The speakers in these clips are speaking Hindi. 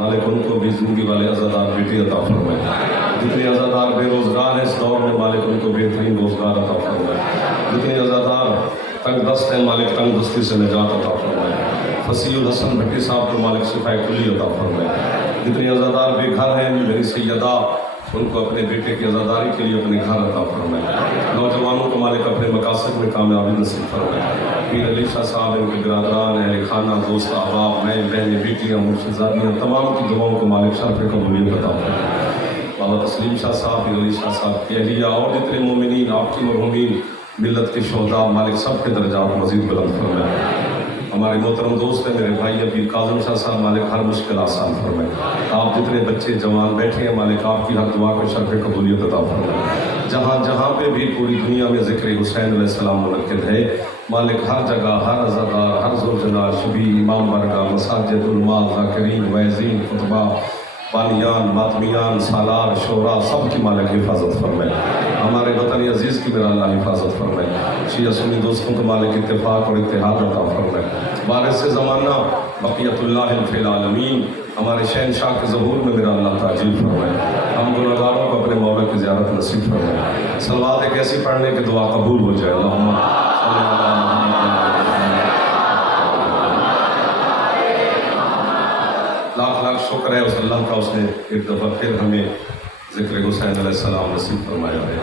मालिक उनको भी ज़िंदगी वाले आज़ादार बेटी अता फरमाए। जितने आज़ादार बेरोज़गार हैं इस दौर में मालिक उनको बेहतरीन रोज़गार अता फरमाए। जितने आज़ादार तंग दस्त हैं मालिक तंग दस्ती से निजात अता फरमाए। फसीउल हसन भट्टी साहब को मालिक शिफाए कुली अता फरमाए। जितने आज़ादार बेघर हैं मेरी सैयदा उनको अपने बेटे की आज़ादारी के लिए अपने घर अता फरमाए। नौजवानों को मालिक अपने मकासद में कामयाबी नसीब फरमाए। पीर अली शाह साहब इनके बिरादरान अहले खाना दोस्त अहबाब नए बहनें बेटियाँ मुर्शिदादियाँ तमाम की दुआओं को मालिक शरफ़ कबूलियत अता फरमाए। बाबा तस्लीम शाह साहब पीर अली शाह साहब की अहलिया और जितने मोमिनीन आपकी मरहूमीन मिल्लत के शोहदा मालिक सब के दर्जात मज़ीद बुलंद फरमाए। हमारे मोहतरम दोस्त हैं मेरे भाई अबीर काज़िम शाह साहब मालिक हर मुश्किल आसान फरमाए। आप जितने बच्चे जवान बैठे हैं मालिक आपकी हर दुआ को शरफ़ कबूलियत अता फरमाए। जहाँ जहाँ पे भी पूरी दुनिया में ज़िक्र हुसैन अलैहिस्सलाम मुनक्किद है मालिक हर जगह हर अज़ादार हर ज़ुलजलाल शबी इमाम बरगा मसाजिद उलमा ज़ाकिरीन वैज़ीन खुतबा बानियान मातमियान सालार शोरा सब की मालिक हिफाजत फरमाए। हमारे वतन अजीज़ की मेरा अल्लाह हिफाजत फरमाए। शिया सुन्नी दोस्तों को मालिक इत्तेफाक और इत्तेहाद अता फरमाए। वारिस ज़माना बक़ियतुल्लाह फ़िल आलमीन हमारे शहनशाह के ज़हूर में मेरा अल्लाह ताजील फरमाए। हम गुनहगारों को अपने मौला की ज़ियारत नसीब फरमाए। सलवात एक ऐसी पढ़ने की दुआ कबूल हो जाए। लाख लाख शुक्र है उस अल्लाह का उसने एक दफ़ा फिर हमें ज़िक्र हुसैन अलैहिस्सलाम नसीब फरमाया है।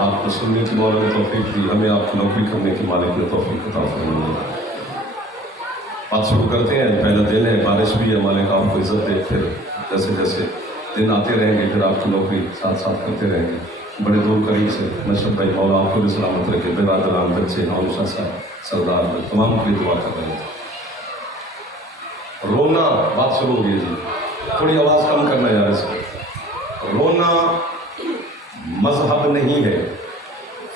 आपको सुनने की मौला ने तौफीक दी हमें आपकी नौकरी करने की मालिक ने तौफीक अता फरमाई। बात शुरू करते हैं। पहला दिन है बारिश भी है मालिक आपको इज़्ज़त दे। फिर जैसे जैसे दिन आते रहेंगे फिर आपकी नौकरी साथ साथ करते रहेंगे। बड़े दूर करीब से नशब भाई मौला आपको भी सलामत रखे। बिरादरान बच्चे नौशाह साहब सरदार तमाम की दुआ कर रहे थे। रोना बात शुरू हो गई जी। थोड़ी आवाज़ कम करना यार इसको। रोना मजहब नहीं है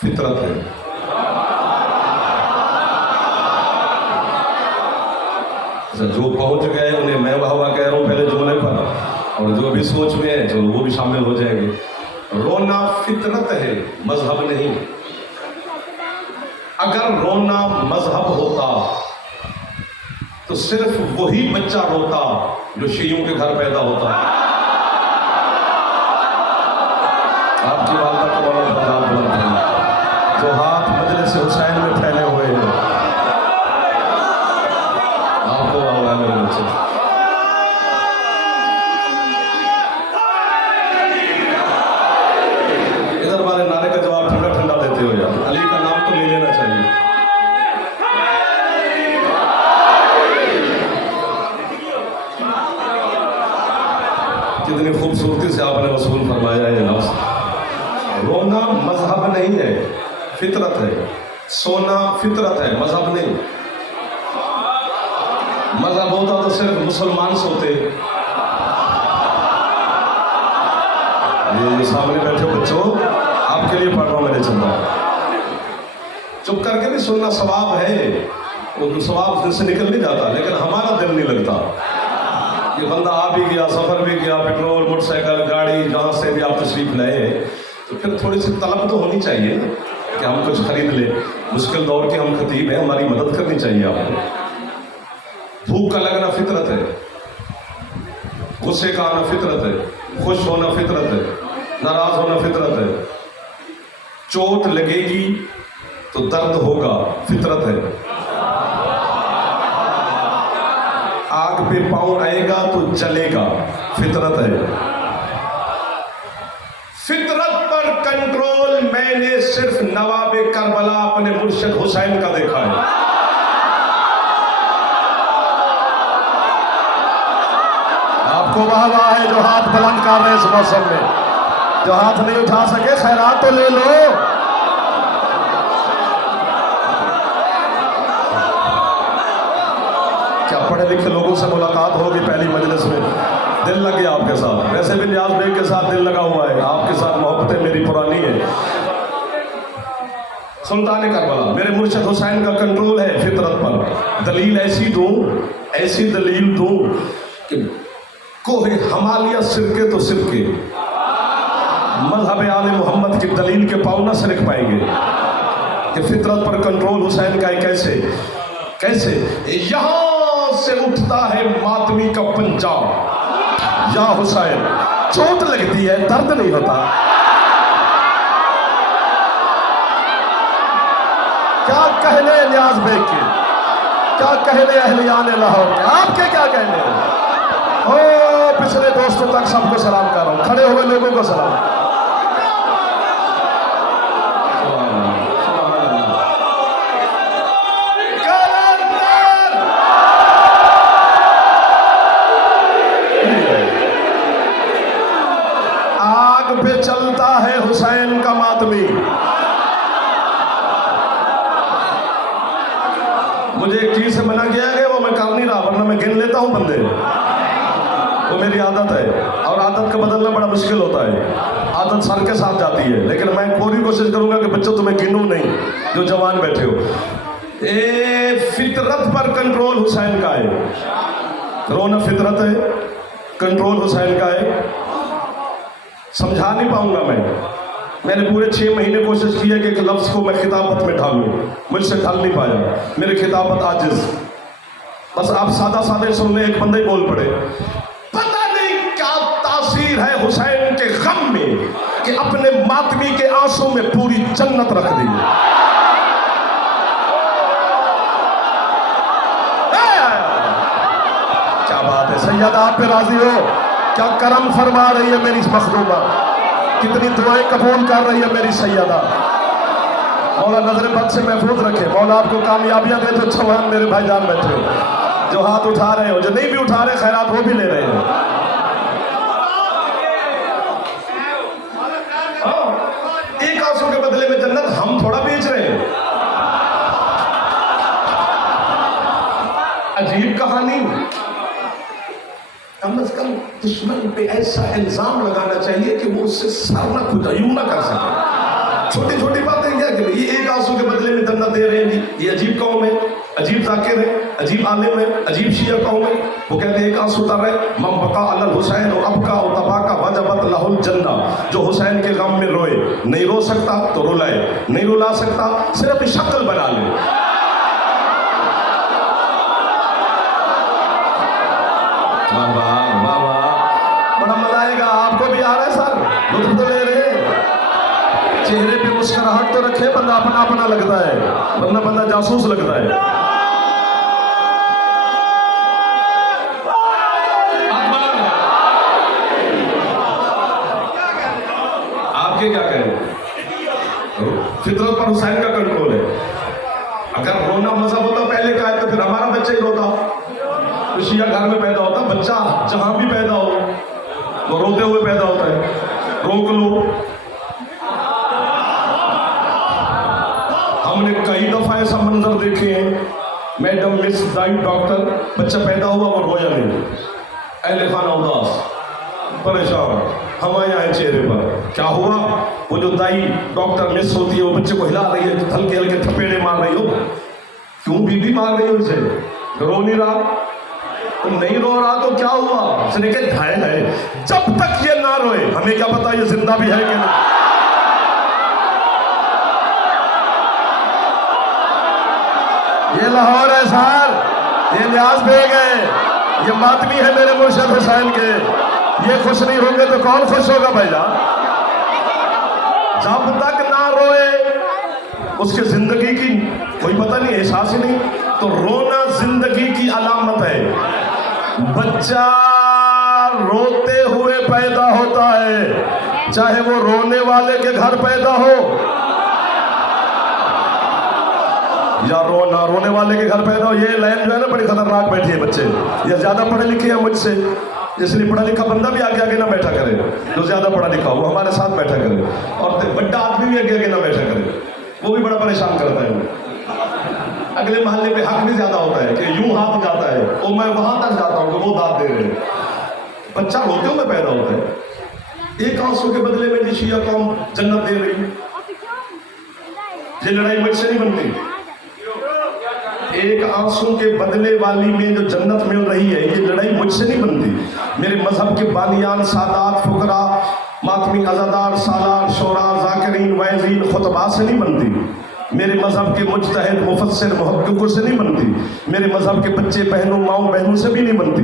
फितरत है। जो पहुंच गए उन्हें मैं वाह वाह कह रहा हूँ पहले जुमले पर और जो भी सोच में है चलो वो भी शामिल हो जाएंगे। रोना फितरत है मजहब नहीं। अगर रोना मजहब होता तो सिर्फ वही बच्चा रोता जो शियों के घर पैदा होता। आपकी वालदा को वाला बदलाव बुलंद है जो हाथ मजलिस हुसैन में फैले हुए हैं। आपको आवाज़ मेरे बच्चे इधर वाले नारे का जवाब ठंडा ठंडा देते हो यार। अली का नाम तो ले लेना चाहिए। कितनी खूबसूरती से आपने वसूल फरमाया है लफ्ज़। रोना मजहब नहीं है फितरत है। सोना फितरत है मजहब नहीं। मजहब होता तो सिर्फ मुसलमान सोते। ये सामने बैठे बच्चों आपके लिए पढ़ रहा हूं मैंने चंदा। चुप करके भी सुनना सवाब है। वो सवाब दिल से निकल नहीं जाता लेकिन हमारा दिल नहीं लगता। ये बंदा आ भी गया सफर भी गया पेट्रोल मोटरसाइकिल गाड़ी जहाँ से भी आप तशरीफ लाए तो फिर थोड़ी सी तलब तो होनी चाहिए कि हम कुछ खरीद ले। मुश्किल दौर के हम खतीब हैं हमारी मदद करनी चाहिए आपको। भूख का लगना फितरत है। गुस्से का आना फितरत है। खुश होना फितरत है। नाराज होना फितरत है। चोट लगेगी तो दर्द होगा फितरत है। आग पे पांव आएगा तो जलेगा फितरत है। फितरत पर कंट्रोल मैंने सिर्फ नवाबे करबला अपने मुर्शिद हुसैन का देखा है। आपको वाह वाह है जो हाथ बुलंद कर रहे हैं इस मौसम में। जो हाथ नहीं उठा सके खैरात तो ले लो। क्या पढ़े लिखे लोगों से मुलाकात होगी पहली मजलिस में दिल लग गया आपके साथ। वैसे भी नियाज बेग के साथ दिल लगा हुआ है। आपके साथ मोहब्बतें मेरी पुरानी है। सुल्तान करबला मेरे मुर्शिद हुसैन का कंट्रोल है फितरत पर। दलील ऐसी दलील दूं कि कोहे हमालिया सिरके तो सिरके मजहब आले मोहम्मद की दलील के पाँव न सरक पाएंगे कि फितरत पर कंट्रोल हुसैन का है। कैसे यहाँ से उठता है मातमी का पंजाब। या हुसैन। चोट लगती है, दर्द नहीं होता। क्या कहने न्याज बेग के, क्या कहने अहलियान लाहौर के, आपके क्या कहने। ओ पिछले दोस्तों तक सबको सलाम कर रहा हूं, खड़े हुए लोगों को सलाम। आग पे चलता है हुसैन का मातमी। मुझे एक चीज से मना किया गया, वो मैं कर नहीं रहा, वरना मैं गिन लेता हूं बंदे, वो मेरी आदत है। और आदत को बदलना बड़ा मुश्किल होता है, आदत सर के साथ जाती है। लेकिन मैं पूरी कोशिश करूंगा कि बच्चों तुम्हें गिनूं नहीं, जो जवान बैठे हो। ए फितरत पर कंट्रोल हुसैन का है। रोना फितरत है, कंट्रोल हुसैन का है। समझा नहीं पाऊंगा मैंने पूरे 6 महीने कोशिश की है कि एक लफ्ज को मैं खिताबत में ढालूं, मुझसे ढल नहीं पाया। मेरी खिताबत आजिज। बस आप सादा सादे सुन ले, एक बंदे ही बोल पड़े। पता नहीं क्या तासीर है हुसैन के गम में कि अपने मातमी के आंसू में पूरी जन्नत रख दी। क्या बात है सैयदा, आप पे राजी हो? क्या करम फरमा रही है मेरी मखदूमा, कितनी दुआएं कबूल कर रही है मेरी सैयदा। मौला नजर बद से महफूज रखे, मौला आपको कामयाबियां दे। जो जवान मेरे भाईजान बैठे हो, जो हाथ उठा रहे हो, जो नहीं भी उठा रहे, खैरात वो भी ले रहे हो। एक आंसू के बदले में जन्नत हम थोड़ा बेच रहे हैं। अजीब कहानी। कम से कम दुश्मन पे ऐसा इल्जाम लगाना चाहिए कि वो उससे सर ना खुदा यूं ना कर सके। छोटी छोटी बातें क्या कि ये एक आंसू के बदले में जन्नत दे रहे हैं जी। ये अजीब कौम है, अजीब जाकिर है, अजीब आलिम है, अजीब शिया कौम है। वो कहते हैं एक आंसू उतर रहे, मम बका अलल हुसैन और अबका और तबाका वजबत लहुल जन्ना। जो हुसैन के गम में रोए, नहीं रो सकता तो रुलाए, नहीं रुला सकता सिर्फ शक्ल बना ले। बड़ा मजा आएगा, आपको भी आ रहा है सर, लुत्फ तो ले रहे। चेहरे पे मुस्कुराहट तो रखे, बंदा अपना अपना लगता है, वरना बंदा जासूस लगता है। आपके क्या कहें? फितरत पर हुसैन का कंट्रोल है। अगर रोना मजहब होता पहले का है तो फिर हमारा बच्चा ही रोता। शिया घर में पैदा होता, बच्चा जहां भी पैदा हो तो रोते हुए पैदा होता है। रोक लो। हमने कई दफा ऐसा मंजर देखे हैं, मैडम मिस दाई डॉक्टर, बच्चा पैदा हुआ और रोया नहीं, अहले खाना उदास, परेशान, हमारे आए चेहरे पर। क्या हुआ? वो जो दाई डॉक्टर मिस होती है, वो बच्चे को हिला रही है, हल्के हल्के थपेड़े मार रही हो। क्यों बीबी मार रही हो इसे? रो नहीं रहा, नहीं रो रहा तो क्या हुआ? उसने कहा घायल है। जब तक ये ना रोए, हमें क्या पता ये जिंदा भी है कि नहीं। ये लाहौर है सर, ये न्याज बेग है, ये मातमी है मेरे मुर्शिद हुसैन के। ये खुश नहीं होंगे तो कौन खुश होगा भाईजान? जब तक ना रोए, उसके जिंदगी की कोई पता नहीं, एहसास ही नहीं। तो रोना जिंदगी की अलामत है। बच्चा रोते हुए पैदा होता है, चाहे वो रोने वाले के घर पैदा हो या रोने वाले के घर पैदा हो। ये लाइन जो है ना बड़ी खतरनाक बैठी है। बच्चे ये ज्यादा पढ़े लिखे हैं मुझसे, इसलिए पढ़ा लिखा बंदा भी आगे आगे ना बैठा करे। जो ज्यादा पढ़ा लिखा हो वो हमारे साथ बैठा करे, और बड़ा आदमी भी आगे आगे ना बैठा करे, वो भी बड़ा परेशान करता है। अगले मोहल्ले में हक भी ज्यादा होता है कि यूं हाथ जाता है, और मैं वहां तक जाता हूं कि वो दाद दे रहे हैं। बच्चा रोते हुए पैदा होता है। एक आंसू के बदले में जी शिया कौम जन्नत दे रही है। ये लड़ाई मुझसे नहीं बनती। एक आंसू के बदले वाली में जो जन्नत मिल रही है, ये लड़ाई मुझसे नहीं बनती। मेरे मजहब के बानियान, सादात, फुकरा, मातमी, अज़ादार, सालार, शोरा, जाकिरीन, वाइज़ीन, खुतबा से नहीं बनती। मेरे मजहब के मुज्तहिद, मुफस्सिर, मुहक्किकों से नहीं बनती। मेरे मजहब के बच्चे बहनों, माओ बहनों से भी नहीं बनती।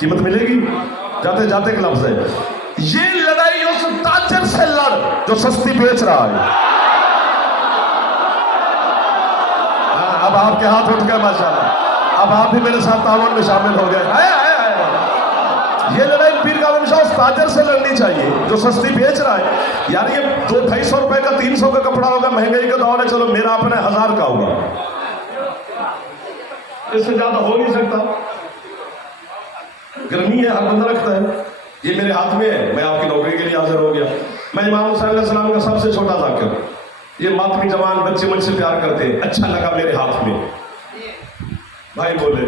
कीमत मिलेगी। जाते जाते एक लफ्ज है, ये लड़ाई उस ताजर से लड़ जो सस्ती बेच रहा है। अब आपके हाथ उठ गए माशाल्लाह, अब आप भी मेरे साथ तावन में शामिल हो गए। ये लड़ाई पीर का वंशा उस ताजर से लड़नी चाहिए जो सस्ती बेच रहा है। यार ये 200-250 रुपए का 300 का कपड़ा होगा, महंगाई का दौर है, चलो मेरा अपने 1000 का होगा, इससे ज्यादा हो नहीं सकता। गर्मी है, हर बंदा रखता है, ये मेरे हाथ में है, मैं आपकी नौकरी के लिए हाजिर हो गया। मैं इमाम हुसैन अलैहिस्सलाम का सबसे छोटा जाकिर, ये मातमी जवान बच्चे मुझसे प्यार करते हैं, अच्छा लगा मेरे हाथ में। भाई बोले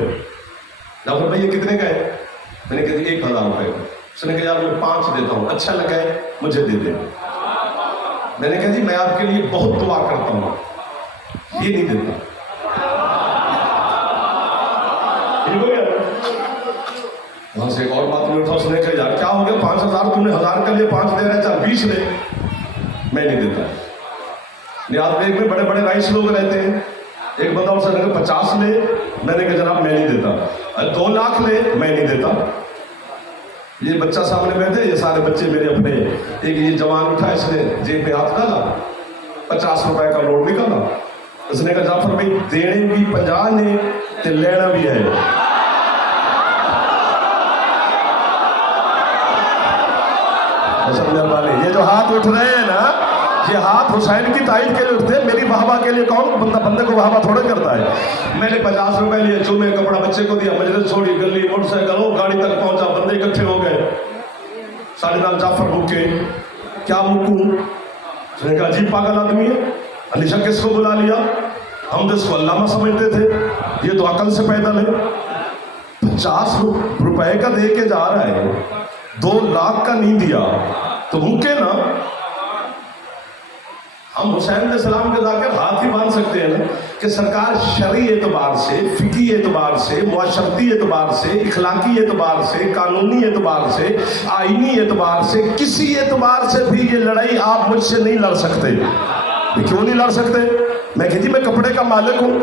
जाफर भाई ये कितने का है? मैंने कहा 1000 रुपए का। उसने कहा यार मैं 5 देता हूं, अच्छा लगा है मुझे दे दे। मैंने कहा जी मैं आपके लिए बहुत दुआ करता हूं, ये नहीं देता। वहां से एक और बात में उठा, उसने कहा यार क्या हो गया, 5000 तुमने 1000 का लिए 5 दे रहे, चल 20 ले। मैं नहीं देता। नियाज बेग में बड़े बड़े राइस लोग रहते हैं, एक बंदा उसने कहा 50 ले, मैंने कहा जनाब मैं नहीं देता। 2 लाख ले, मैं नहीं देता। ये बच्चा सामने बैठे, ये सारे बच्चे मेरे अपने। एक ये जवान उठा, इसने जेब में हाथ डाला, 50 रुपए का नोट निकाला। उसने कहा जाफर भाई देने भी 50 ने ते लेना भी है। ये जो हाथ उठ रहे हैं ना, ये हाथ हुसैन की तारीफ के लिए उठते हैं, मेरी वाहवा के लिए कौन बंदे को वाहवा थोड़ा करता है। मैंने 50 रुपए लिए, चूमे कपड़ा बच्चे को दिया, मजलिस छोड़ी, गली मोटरसाइकिल हो, गाड़ी तक पहुंचा, बंदे इकट्ठे हो गए। साढ़े 9 जाफर मुक्के, क्या मुक्कू? उसने कहा अजीब पागल आदमी है, अलीशा किसको बुला लिया? हम तो इसको अल्लामा समझते थे, ये तो अकल से पैदल है। 50 रुपए का दे के जा रहा है, 2 लाख का नहीं दिया तो मुक्के ना। हम हुसैन सलाम के जाकर हाथ ही बांध सकते हैं ना कि सरकार शरई एतबार से, फिकी एतबार से, मुआशरती एतबार से, इखलाकी एतबार से, कानूनी एतबार से, आईनी एतबार से, किसी एतबार से भी ये लड़ाई आप मुझसे नहीं लड़ सकते। क्यों नहीं लड़ सकते? मैं कहती मैं कपड़े का मालिक हूं,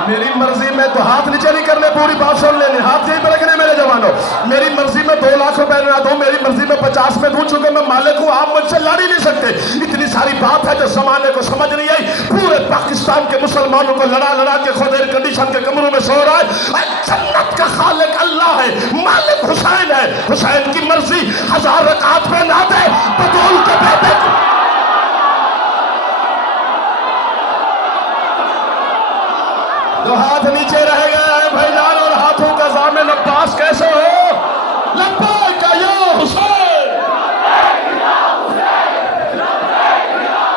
मेरी मर्जी में तो हाथ नीचे नहीं करने, पूरी बात सुन लेने, हाथ यहीं पर रखने मेरे जवानों। मेरी मर्जी में 2 लाख रुपए ना दूं, मेरी मर्जी में 50 में दूं, चूंकि मैं मालिक हूं, आप मुझसे लड़ ही नहीं सकते। इतनी सारी बात है जो जमाने को समझ नहीं आई। पूरे पाकिस्तान के मुसलमानों को लड़ा लड़ा के खुद एयर कंडीशन के कमरों में सो रहा है। जन्नत का खालिक अल्लाह है, मालिक हुसैन है। हुसैन की मर्जी 1000 रकात में ना दे, बतूल के बेटे जो हाथ नीचे रह गया है भाईजान, और हाथों का ज़ामिन अब्बास कैसे हो? लब्बैक या हुसैन,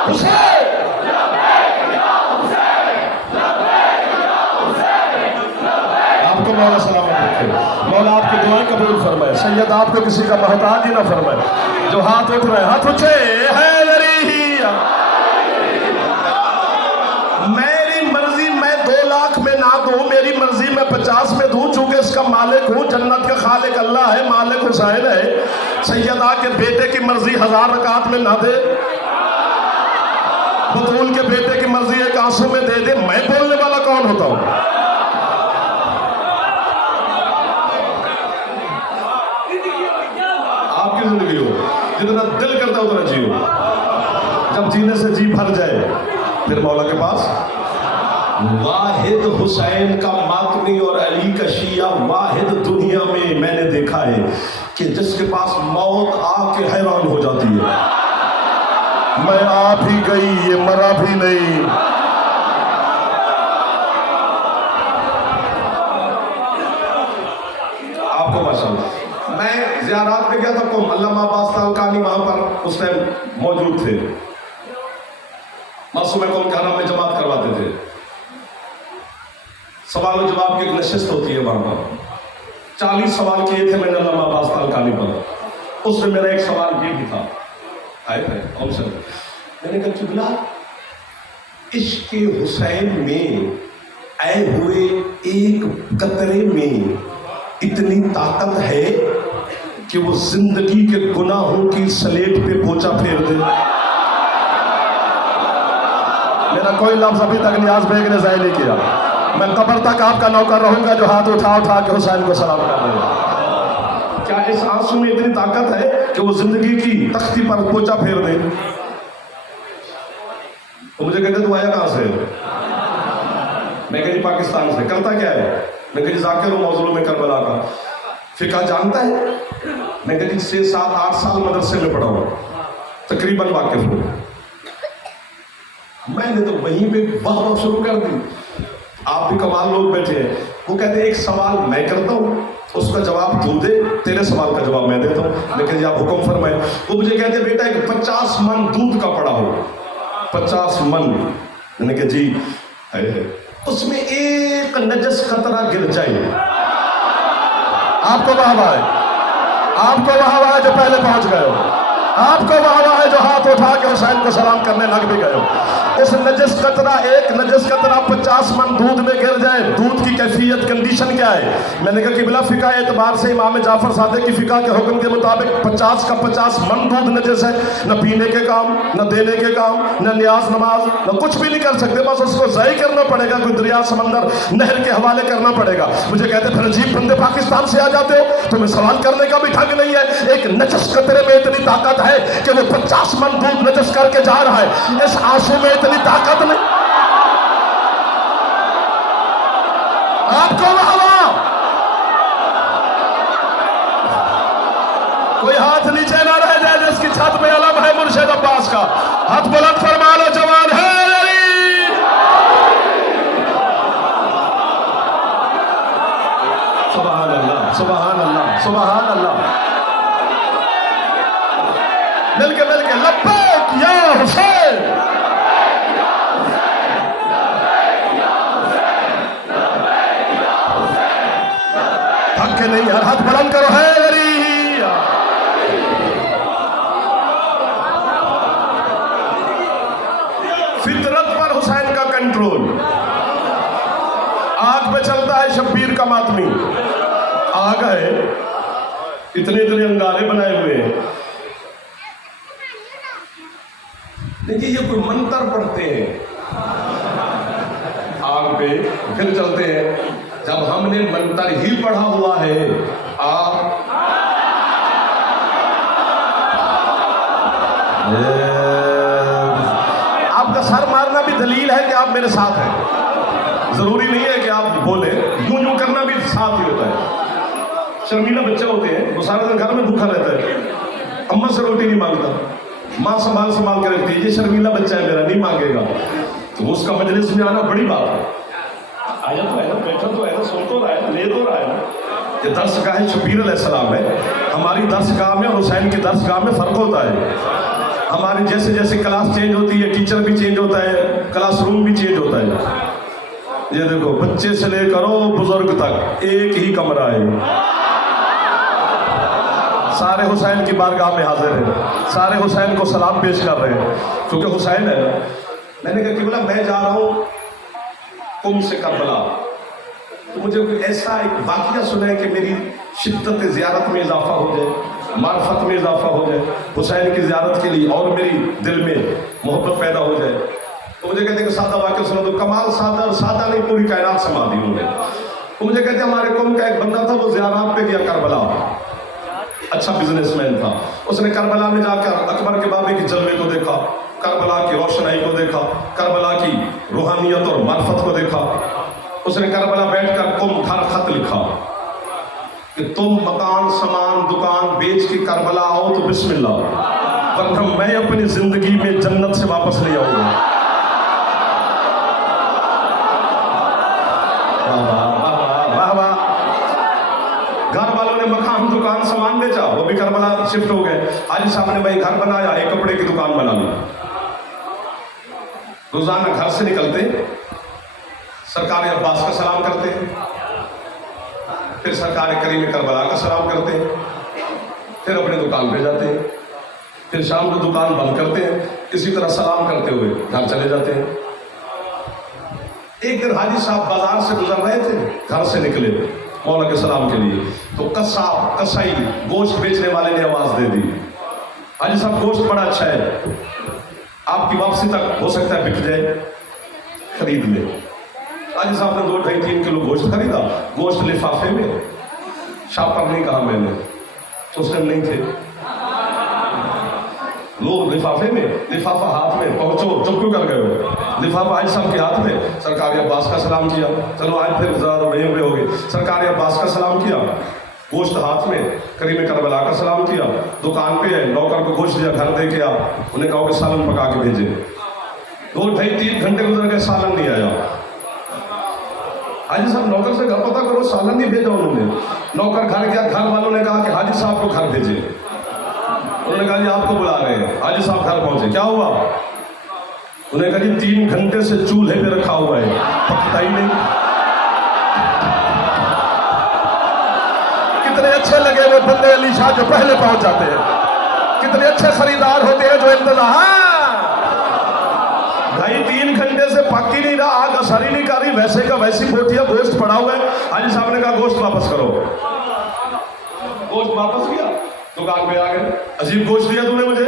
हुसैन, आपको मौला सलामत रखे, मौला आपकी दुआएं कबूल फरमाए, सैयद आपको किसी का मोहताज ही ना फरमाए। जो हाथ उठ रहे, हाथ ऊंचे है में ना दूं, मेरी मर्जी में 50 में दूं, चूंकि इसका मालिक हूं। जन्नत का खालिक अल्लाह है, मालिक हुसैन है। सैयदा के बेटे की मर्जी 1000 रकात में ना दे, बतूल के बेटे की मर्जी एक आंसू में दे दे। मैं बोलने वाला कौन होता हूं? आपकी जिंदगी हो, जितना दिल करता है उतना जियो। जब जीने से जी भर जाए फिर मौला के पास वाहिद हुसैन का मातमी और अली का शिया वाहिद दुनिया में मैंने देखा है कि जिसके पास मौत आके हैरान हो जाती है। मैं आ भी गई, ये मरा भी नहीं। आपको माशाल्लाह, मैं ज़ियारत में गया था, को अल्लामा अब्बास तालकानी वहां पर उस टाइम मौजूद थे। मासूम कौम के हरम में जमात करवाते थे। सवाल और जवाब की एक नशिस्त होती है वहां पर। 40 सवाल किए थे मैंने अल्लामा अब्बास तालकानी पर। उसमें मेरा एक सवाल ये भी था, आए थे ऑप्शन, मैंने कहा चुगला इश्क हुसैन में आए हुए एक कतरे में इतनी ताकत है कि वो जिंदगी के गुनाहों की स्लेट पे पोछा फेर दे। मेरा कोई लफ्ज अभी तक नियाज बेग ने जाहिर नहीं किया। मैं कब्र तक आपका नौकर रहूंगा जो हाथ उठा उठा के हुसैन को सलाम कर रहे हैं। क्या इस आंसू में इतनी ताकत है कि वो जिंदगी की तख्ती पर पोचा फेर दे? तो मुझे कहते तू आया कहां से? मैं कहीं पाकिस्तान से। करता क्या है? मैं कहीं जाकिर हूं मौजूद में करबला का। फिका जानता है? मैं कहीं 6, 7, 8 साल मदरसे में पढ़ा हूं, तकरीबन वाकिफ हूं। मैंने तो वहीं पे वाह शुरू कर दी। आप भी कमाल लोग बैठे हैं। वो कहते हैं एक सवाल मैं करता हूं, उसका जवाब तू दे, तेरे सवाल का जवाब मैं देता हूं। लेकिन जी आप हुक्म फरमाए। वो मुझे कहते हैं बेटा एक 50 मन दूध का पड़ा हो, 50 मन, मैंने कहा जी है, उसमें एक नजस कतरा गिर जाए, आपको वाह है, आपको वाह है जो पहले पहुंच गए हो, आपको वाह है जो हाथ उठा के हुसैन को सलाम करने लग भी गए हो। उस नजस कतरा, एक नजस कतरा 50 मन दूध में गिर जाए, दूध की कैफियत कंडीशन क्या है? मैंने कहा कि बिला फिका एतबार से इमाम जाफर सादिक की फिका के हुक्म के मुताबिक 50 का 50 मन दूध नजस है, न पीने के काम, न देने के काम, न न्याज नमाज, न कुछ भी नहीं कर सकते, बस उसको ज़ाय करना पड़ेगा, कोई दरिया समंदर नहर के हवाले करना पड़ेगा। मुझे कहते फिर अजीब बंदे पाकिस्तान से आ जाते हो, तुम्हें सवाल करने का भी ढंग नहीं है। एक नजस कतरे में इतनी ताकत है कि वो 50 मन दूध नजस करके जा रहा है। इस आंसू में इतनी ताकत नहीं। आपको वाह, कोई हाथ नीचे ना रह जाए जिसकी छत पे अलम है मुर्शिद अब्बास का। हाथ बुलंद फरमा लो, जवान है सुभान अल्लाह, सुभान अल्लाह, सुभान अल्लाह। मिलके मिलके लब्बैक या हुसैन, थक के नहीं यार, हाथ बुलंद करो है गरी। फितरत पर हुसैन का कंट्रोल। आग पे चलता है शब्बीर का मातमी, आ गए, इतने इतने अंगारे बनाए हुए हैं। देखिए ये कोई मंत्र पढ़ते हैं आग पे, फिर चलते हैं। जब हमने मंत्र ही पढ़ा हुआ है, आपका सर मारना भी दलील है कि आप मेरे साथ हैं। जरूरी नहीं है कि आप बोले, यूं यूं करना भी साथ ही होता है। शर्मीला बच्चे होते हैं, वो सारा दिन घर में भूखा रहता है, अम्मा से रोटी नहीं मांगता, माँ संभाल संभाल के रखती है। ये शर्मीला बच्चा है मेरा, नहीं मांगेगा, तो उसका मजलिस में आना बड़ी बात है। आया तो है ना, बैठा तो है ना, सुन तो रहा है ना, ले तो रहा है ना। ये दर्सगाह शब्बीर अलैहिस्सलाम है। हमारी दर्सगाह में और हुसैन की दर्सगाह में फर्क होता है। हमारी जैसे जैसे क्लास चेंज होती है, टीचर भी चेंज होता है, क्लासरूम भी चेंज होता है। ये देखो, बच्चे से लेकर बुजुर्ग तक एक ही कमरा है। सारे हुसैन की बारगाह में हाजिर हैं, सारे हुसैन को सलाम पेश कर रहे हैं, क्योंकि हुसैन है। मैंने कहा कि बोला मैं जा रहा हूँ कुम से करबला, तो मुझे कोई ऐसा एक वाक़या सुना है कि मेरी शिद्दत ज़ियारत में इजाफा हो जाए, मार्फत में इजाफा हो जाए, हुसैन की ज़ियारत के लिए और मेरी दिल में मोहब्बत पैदा हो जाए। तो मुझे कहते हैं कि सादा वाक़या सुना दो। कमाल सादा, और सादा नहीं पूरी कायनात समा दी उन्होंने। तो मुझे कहते हैं हमारे कौम का एक बंदा था, वो ज़ियारत पे गया करबला, अच्छा बिजनेसमैन था। उसने करबला में जाकर अकबर के बाबे के जलवे को देखा, करबला की रोशनाई को देखा, करबला की रूहानियत और मार्फत को देखा। उसने करबला बैठकर कुम घर खत लिखा कि तुम मकान सामान दुकान बेच के करबला आओ तो बिस्मिल्लाह, वरना मैं अपनी जिंदगी में जन्नत से वापस नहीं आऊंगा। वाह वाह। घर वालों ने मकान दुकान सामान बेचा, वो भी करबला शिफ्ट हो गए। आज साहब ने भाई घर बनाया, एक कपड़े की दुकान बना ली। रोजाना घर से निकलते, सरकार अब्बास का सलाम करते, फिर सरकार करीम करबला का सलाम करते, फिर अपने दुकान पे जाते, फिर शाम को दुकान बंद करते हैं, इसी तरह सलाम करते हुए घर चले जाते हैं। एक दिन हाजी साहब बाजार से गुजर रहे थे, घर से निकले मौला के सलाम के लिए, तो कसाई गोश्त बेचने वाले ने आवाज दे दी, हाजी साहब गोश्त बड़ा अच्छा है, आपकी वापसी तक हो सकता है बिक जाए, खरीद ले। आज साहब ने 2-2.5-3 किलो गोश्त खरीदा, गोश्त लिफाफे में, शापर नहीं कहा मैंने, तो उस टाइम नहीं थे लोग, लिफाफे में, लिफाफा हाथ में, पहुंचो चुप क्यों कर गए हो, लिफाफा आज साहब के हाथ में, सरकार अब्बास का सलाम किया, चलो आज फिर ज़्यादा वहीं पे हो गई, सरकार अब्बास का सलाम किया, गोश्त हाथ में, करीम करबला का सलाम किया, दुकान पे है, नौकर को गोश्त दिया, घर दे के आ, उन्हें कहा कि सालन पका के भेजे, 2-2.5-3 घंटे गुजर गए, सालन नहीं आया। हाजी साहब नौकर से घर पता करो, सालन नहीं भेजा उन्होंने, नौकर घर गया, घर वालों ने कहा कि हाजी साहब को घर भेजे, उन्होंने कहा जी आपको बुला रहे हैं, हाजी साहब घर पहुंचे, क्या हुआ, उन्होंने कहा जी 3 घंटे से चूल्हे पे रखा हुआ है, पकता ही नहीं। कितने अच्छे लगे वो बंदे अली शाह जो पहले पहुंच जाते हैं, कितने अच्छे खरीदार होते हैं जो इंतजार, भाई 3 घंटे से पक ही नहीं रहा, आग असर ही नहीं कर रही, वैसे का वैसी बोटियां गोश्त पड़ा हुआ है, हाजी साहब ने कहा गोश्त वापस करो, गोश्त वापस किया, दुकान पे आ गए, अजीब गोश्त दिया तूने मुझे,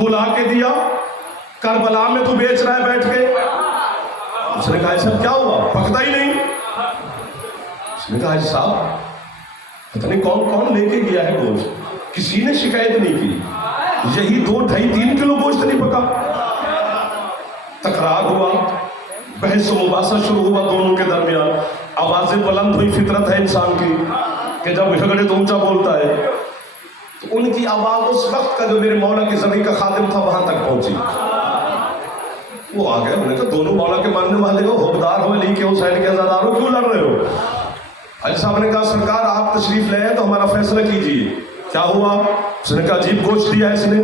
बुला के दिया, करबला में तू बेच रहा है बैठ के, उसने कहा साहब क्या हुआ, पकता ही नहीं, उसने कहा साहब पता नहीं कौन कौन लेके गया है गोश्त, किसी ने शिकायत नहीं की, यही 2-2.5-3 किलो गोश्त नहीं पका, तकरार हुआ, बहस मुबासा शुरू हुआ दोनों के दरमियान, आवाजें बुलंद हुई, फितरत है इंसान की कि जब झगड़े तो ऊंचा बोलता है, तो उनकी आवाज उस वक्त का जो मेरे मौला के ज़मीन का खादिम था वहां तक पहुंची, वो आ गए, उन्होंने कहा दोनों मौला के मानने वाले हो, हुक्मदार हो, अली के हुसैन के आज़ादार हो, क्यों लड़ रहे हो, हाजी साहब ने कहा सरकार आप तशरीफ ले आए तो हमारा फैसला कीजिए, क्या हुआ, उसने कहा अजीब गोश्त दिया है इसने,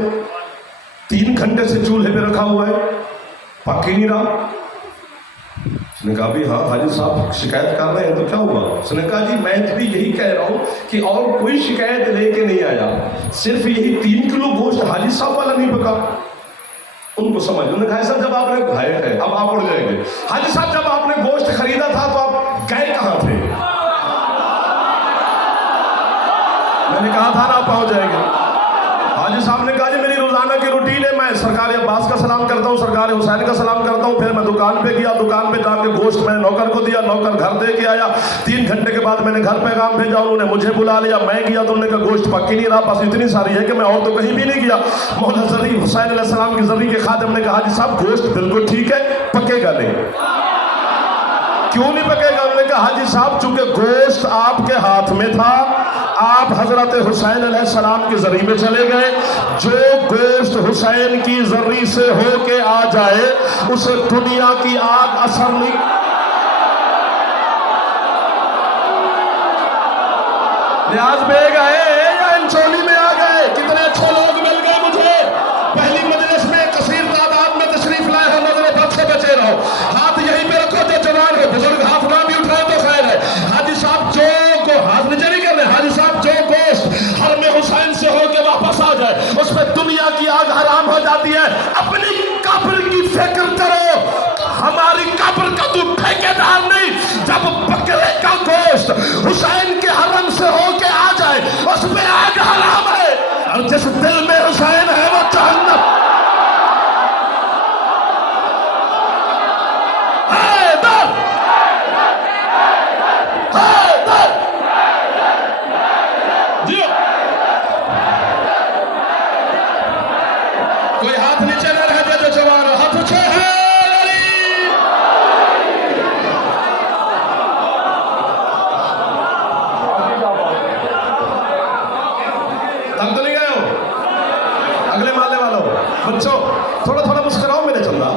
3 घंटे से चूल्हे पे रखा हुआ है, पक ही नहीं रहा, उसने कहा भी हाँ हाजी साहब शिकायत कर रहे हैं तो क्या हुआ, उसने कहा जी मैं भी यही कह रहा हूँ कि और कोई शिकायत लेके नहीं आया, सिर्फ यही 3 किलो गोश्त हाजी साहब वाला नहीं पका, उनको समझ, उन्होंने कहा सर जब आपने भाई है अब आप उड़ जाएंगे, हाजी साहब जब आपने गोश्त खरीदा था तो आप गए कहाँ थे, मैंने कहा था ना आप पहुंच जाएंगे, हाजी साहब ने कहा जी मेरी रोजाना की रूटीन है, मैं सरकार अब्बास का सलाम करता हूँ, सरकार हुसैन का सलाम करता हूँ, फिर मैं दुकान पे गया, दुकान पे जाके गोश्त मैंने नौकर को दिया, नौकर घर दे के आया, 3 घंटे के बाद मैंने घर पैगाम भेजा, उन्होंने मुझे बुला लिया, मैं गया तो उन्होंने कहा गोश्त पक ही नहीं रहा, बस इतनी सारी है कि मैं और तो कहीं भी नहीं गया, मौला ज़री हुसैन अलैहिस्सलाम की ज़री के खादिम ने कहा हाजी साहब गोश्त बिल्कुल ठीक है, पकेगा नहीं, क्यों नहीं पकेगा, उन्होंने कहा हाजी साहब चूंकि गोश्त आपके हाथ में था, आप हजरत हुसैन अलैहिस्सलाम की ज़री में चले गए, जो गोश्त हुसैन की ज़री से होके आ जाए उसे दुनिया की आग असर नहीं, लिहाज में गए या इंचोली में आ गए, कितने अच्छे लोग मिल गए मुझे, पहली मजलिस में कसीर तादाद में तशरीफ लाए हो, नजर बद से बचे रहो, हाथ यहीं पे रखो जो जवान हो, बुजुर्ग हाथ ना भी उठाओ तो खैर है, हाजी साहब जो को हाथ नीचे नहीं कर रहे, हाजी साहब जो गोश्त हर में हुसैन से होके वापस आ जाए उसमें दुनिया की आग हराम हो जाती है, अपनी कब्र की फिक्र करो, हमारी कब्र का तू ठेकेदार नहीं, जब बकरे का गोश्त हुसैन के हरम से होके आ जाए उसमें आग हराम है, और जिस दिल में हुसैन है वो जहन्नम, कोई हाथ नीचे न रह जाए जो जवान हो, हाथ ऊंचे है, थक तो नहीं गए हो, अगले माले वालों बच्चों थोड़ा थोड़ा मुस्कुराओ मेरे चंदा,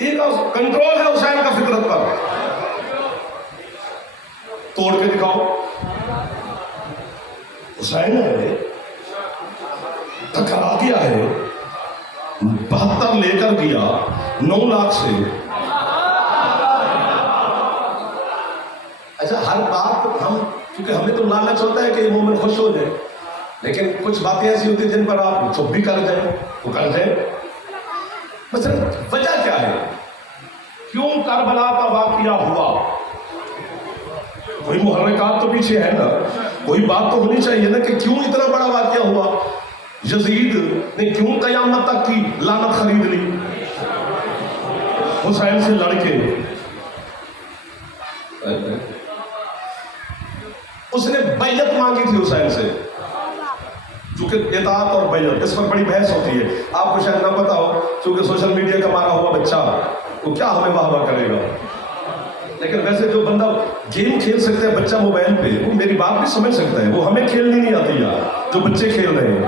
एक कंट्रोल है हुसैन का फितरत पर, तोड़ के दिखाओ, हुसैन है टकरा गया है, 72 लेकर गया 9 लाख से, अच्छा हर बात हम, क्योंकि हमें तो लालच होता है कि मोमिन खुश हो जाए, लेकिन कुछ बातें ऐसी होती है जिन पर आप चुप भी कर जाए तो कर जाए, मतलब वजह क्या है, क्यों करबला का वाकया हुआ, कोई मुहर्रिकात तो पीछे है ना, कोई बात तो होनी चाहिए ना कि क्यों इतना बड़ा वाकया हुआ, यजीद ने क्यों कयामत तक की लानत खरीद ली, हुसैन से लड़के उसने बैयत मांगी थी हुसैन से, चूंकि इताअत और बैयत इस पर बड़ी बहस होती है। आपको शायद ना पता हो, चूंकि सोशल मीडिया का मारा हुआ बच्चा वो क्या हमें वाह वाह करेगा, लेकिन वैसे जो बंदा गेम खेल सकता है बच्चा मोबाइल पे, वो मेरी बात भी समझ सकता है। वो हमें खेलनी नहीं आती यार, जो बच्चे खेल रहे हैं।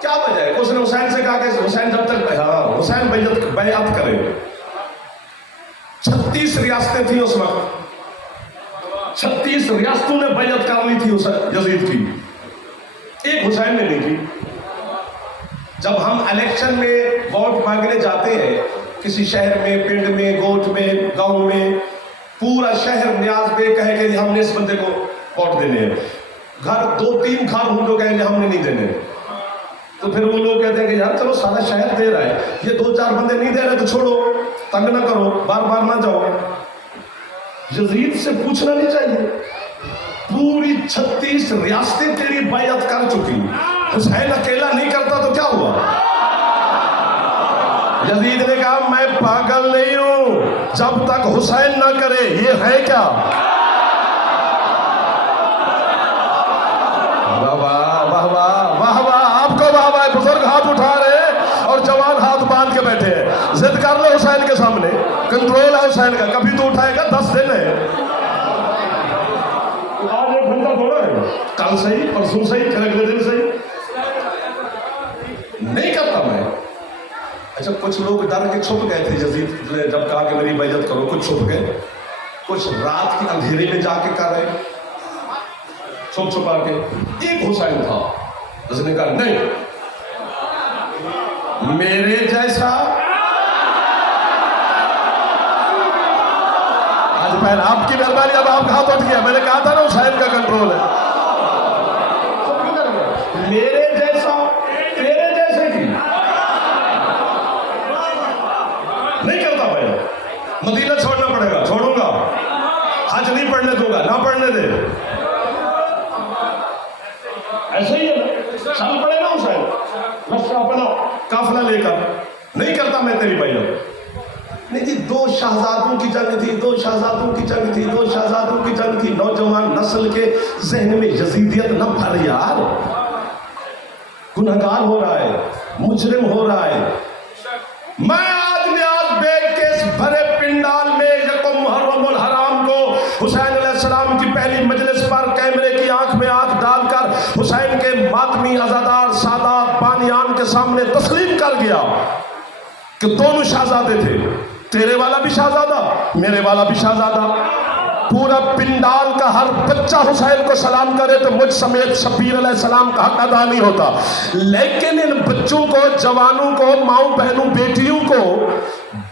क्या वजह है? उसने हुसैन से कहा कि हुसैन जब तक हुसैन बैयत करे। 36 रियासतें थी उस वक्त, 36 रियासतों ने बैयत कर ली थी यजीद की, एक हुसैन ने नहीं की। जब हम इलेक्शन में वोट मांगने जाते हैं किसी शहर में, पिंड में, गोठ में, गांव में, पूरा शहर न्याज पे कहे कि हमने इस बंदे को वोट देने हैं। घर 2-3 घर हम लोग कहेंगे हमने नहीं देने, तो फिर वो लोग कहते हैं कि यार चलो सारा शहर दे रहा है, ये 2-4 बंदे नहीं दे रहे तो छोड़ो, तंग ना करो, बार बार ना जाओ। यजीद से पूछना नहीं चाहिए? पूरी 36 रियासतें तेरी बैयत कर चुकी, हुसैन अकेला नहीं करता तो क्या हुआ? यजीद ने कहा मैं पागल नहीं हूं जब तक हुसैन ना करे। ये है क्या? वाह वाह वाह वाह वाह, आपको वाह वाह। बुजुर्ग हाथ उठा रहे हैं और जवान हाथ बांध के बैठे हैं। जिद कर ले हुसैन के सामने, कंट्रोल है हुसैन का, कभी तो उठाएगा, 10 दिन है, आज 1 घंटा थोड़ा है, कल सही, परसों सही, फिर अगले दिन सही। नहीं करता मैं। अच्छा, कुछ लोग डर के छुप गए थे यजीद ने जब कहा कि मेरी बैयत करो, कुछ छुप गए, कुछ रात के अंधेरे में जाके कर रहे, छुप छुपा के। एक हुसैन था जिसने कहा नहीं, मेरे जैसा। आज पहले आपकी मेहरबानी, अब आपका हाथ उठ गया। मैंने कहा था ना हुसैन का कंट्रोल है। मेरे जैसा तेरे जैसे की नहीं करता भाई। मदीना छोड़ना पड़ेगा, छोड़ूंगा, हज नहीं पढ़ने दूंगा, ना पढ़ने दे। ऐसे ही है ना, चल पड़े ना हुसैन, अपना काफिला लेकर, नहीं करता मैं तेरी बैयत। नहीं जी, 2 शहजादों की जंग थी, 2 शहजादों की जंग थी, 2 शहजादों की जंग थी। नौजवान नस्ल के जहन में यजीदियत न भर यार, गुनहगार हो रहा है, मुजरिम हो रहा है। मैं आज न्याज बेग के इस भरे पिंडाल में यकम मुहर्रमुल हराम को हुसैन अलैहिस्सलाम की पहली मजलिस पर कैमरे की आंख में आंख डालकर हुसैन के मातमी अज़ादार सादात बानियान के सामने तस्लीम कर गया कि दोनों शहजादे थे, तेरे वाला भी शहजादा, मेरे वाला भी शहजादा। पूरा पिंडाल का हर बच्चा हुसैन को सलाम करे तो मुझ समेत शब्बीर अलैहिस्सलाम का हक अदा नहीं होता। लेकिन इन बच्चों को, जवानों को, माओ बहनों, बेटियों को,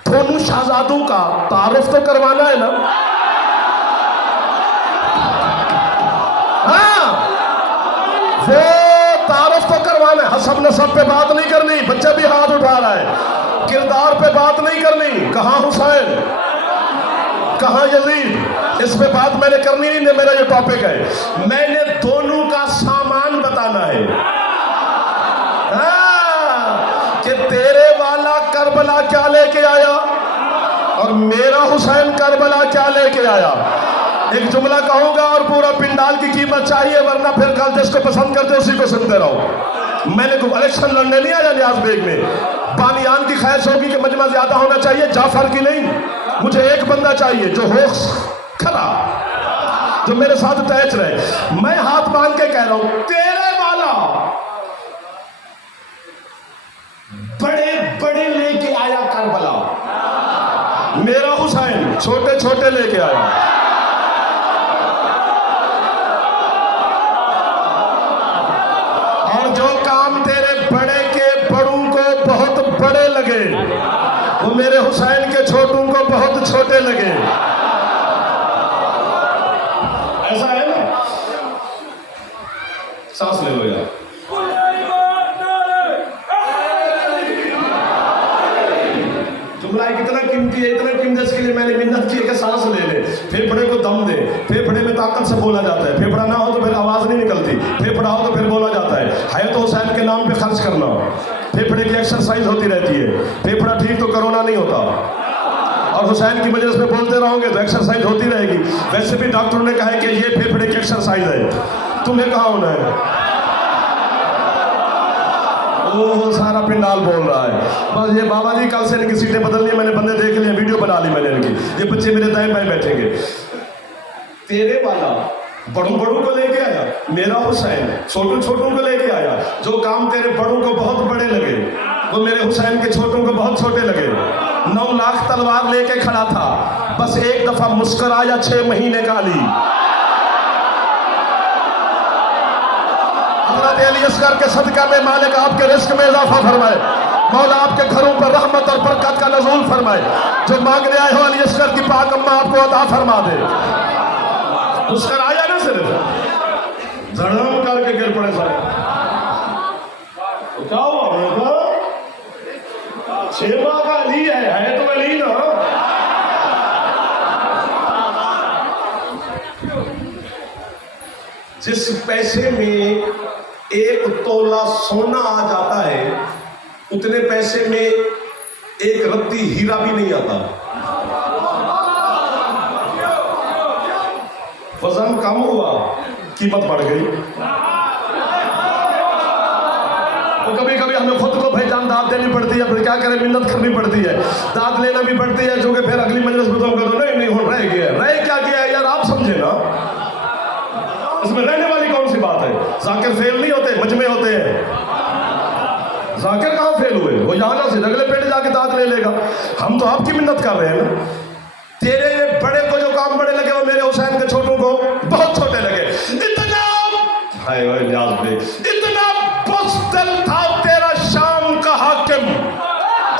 दोनों शहजादों का तारुफ तो करवाना है ना। हाँ, वो तारुफ तो करवाना है। हसब नसब पे बात नहीं करनी, बच्चा भी हाथ उठा रहा है। किरदार पे बात नहीं करनी, कहां हुसैन, कहां यजीद, इस पे बात मैंने करनी नहीं, मेरा ये टॉपिक है। मैंने दोनों का सामान बताना है। कि तेरे वाला करबला क्या लेके आया और मेरा हुसैन करबला क्या लेके आया। एक जुमला कहूंगा और पूरा पिंडाल की कीमत चाहिए, वरना फिर कल जिसको पसंद करते उसी को सुनते रहो। मैंने इलेक्शन लड़ने नहीं आया न्याज बेग में। बानियान की ख्वाहिश होगी कि मजमा ज्यादा होना चाहिए, जाफर की नहीं। मुझे एक बंदा चाहिए जो हो खरा, जो मेरे साथ तैच रहे। मैं हाथ बांध के कह रहा हूं, तेरे वाला बड़े बड़े लेके आया करबला, मेरा हुसैन छोटे छोटे लेके आया। और जो काम तेरे बड़े के बड़ों को बहुत बड़े लगे, वो मेरे हुसैन के छोटों को बहुत छोटे लगे। ऐसा है ना? सांस ले लो यार। जुमला कितना कीमती है, इतना कीमती, इसके लिए मैंने मिन्नत की है कि सांस ले ले, फेफड़े को दम दे। फेफड़े में ताकत से बोला जाता है, फेफड़ा ना हो तो फिर आवाज नहीं निकलती, फेफड़ा हो तो फिर बोला जाता है तो हुसैन के नाम पे खर्च करना। फेफड़े की एक्सरसाइज होती रहती है, फेफड़ा ठीक तो कोरोना नहीं होता। और हुसैन की मजलिस में बोलते रहोगे तो एक्सरसाइज होती रहेगी। वैसे भी डॉक्टर ने कहा है कि ये फेफड़े की एक्सरसाइज है, तुम्हें कहाँ होना है? ओह सारा पिंडाल बोल रहा है। बस ये बाबा जी कल से इनकी सीटें बदल ली, मैंने बंदे देख लिए, वीडियो बना ली मैंने इनकी। ये बच्चे मेरे दाएं बाएं बैठेंगे। तेरे वाला बड़ों बड़ों को लेके आया, मेरा हुसैन छोटू छोटू को लेके आया। जो काम तेरे बड़ों को बहुत बड़े लगे वो मेरे हुसैन के छोटों को बहुत छोटे लगे। 9 लाख तलवार लेके खड़ा था, बस एक दफा मुस्कुराया 6 महीने का अली। हज़रत अली असगर के सदका में मालिक आपके रिस्क में इजाफा फरमाए, मौला आपके घरों पर रहमत और बरकत का नज़ूल फरमाए। जो मांगने आए हो अली असगर की पाक अम्मा आपको अता फरमा दे। मुस्कुराया ना, सिर्फ धड़म करके गिर पड़े सारे। क्या हुआ बेटा? शेबा का अली है तो अली ना। जिस पैसे में 1 तोला सोना आ जाता है, उतने पैसे में 1 रत्ती हीरा भी नहीं आता। वजन कम हुआ, कीमत बढ़ गई। तो कभी कभी हमें खुद को भाईजान दाद देनी पड़ती है, फिर क्या करें, मिन्नत करनी पड़ती है, दाद लेना भी पड़ती है, जो कि फिर अगली मजलिस में तुम कहो नहीं हो रह गया। रह क्या गया है यार, आप समझे ना, इसमें रहने वाली कौन सी बात है? जाकिर फेल नहीं होते, मजमे होते हैं। जाकिर कहाँ फेल हुए? वो यहाँ से अगले पेड़ जाके दाद ले लेगा। हम तो आपकी मिन्नत कर रहे हैं ना। तेरे ये बड़े को जो काम बड़े लगे वो मेरे हुसैन के छोटों को बहुत छोटे लगे। इतना बुज़दिल था तेरा शाम का हाकिम,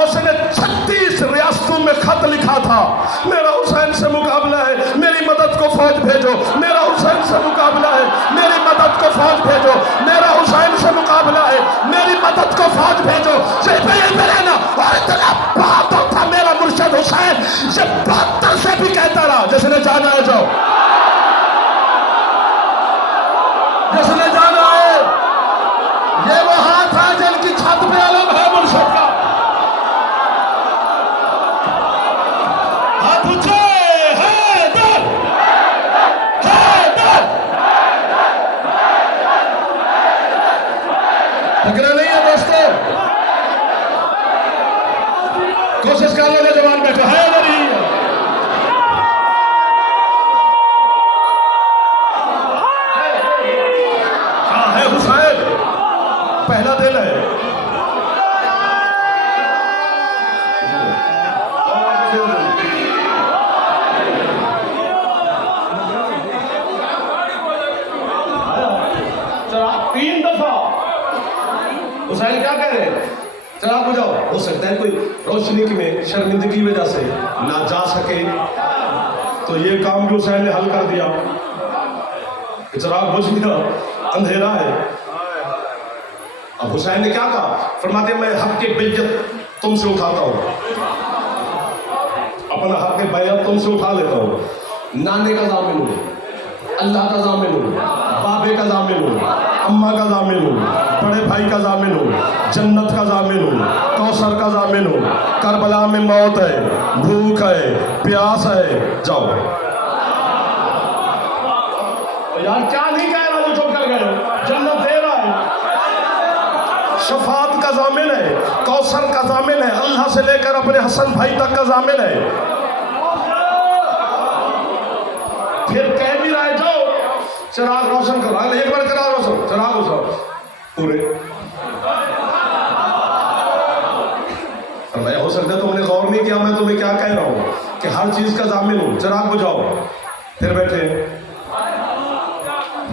उसने 36 रियासतों में खत लिखा था, मेरा हुसैन से मुकाबला है, मेरी मदद को फौज भेजो। मेरा हुसैन से मुकाबला है, मेरी मदद को फौज भेजो। मेरा हुसैन से मुकाबला है, मेरी मदद को फौज भेजो। ना और इतना बहादुर था मेरा मुर्शिद हुसैन, से 72 से भी कहता रहा जिसने जाना है जाओ, जिसने जाना है। ये वो हाथ है जिनकी छत पे अलग है मुर्शिद का। हाथ ऊंचे, हैदर, हैदर। टकरा नहीं है दोस्तों, कोशिश कर लो जवान बैठो, हैदर ही है। हुसैन पहला दिन है। तीन दफा हुसैन क्या कह रहे हैं? चला बुझाओ। हो सकता है कोई रोशनी में शर्मिंदगी की वजह से ना जा सके, तो ये काम भी हुसैन ने हल कर दिया। चिराग बुझ गया, अंधेरा है। अब हुसैन ने क्या कहा? फरमाते मैं हक के बैयत तुमसे उठाता हूँ, अपना हक के बैयत तुमसे उठा लेता हूँ। नाने का जामिन हूँ, अल्लाह का जामिन हूँ, बाबे का जामिन हूँ, अम्मा का जामिन हूँ, बड़े भाई का जामिन हूँ, जन्नत का जामिन हूँ, कौसर का जामिन हूँ। करबला में मौत है, भूख है, प्यास है, जाओ। यार क्या नहीं कह रहा, जो चुप कर गए। जन्नत दे रहा है, शफात का जामिन है, कौसर का जामिन है, अल्लाह से लेकर अपने हसन भाई तक का जामिन है। फिर कह भी रहा है जाओ चिराग रोशन करो, एक बार करा रोशन, चिराग रोशन पूरे। मैं हो सकता है तुमने गौर नहीं किया, मैं तुम्हें क्या कह रहा हूं कि हर चीज का जामिन हूं। चिराग बुझाओ, फिर बैठे,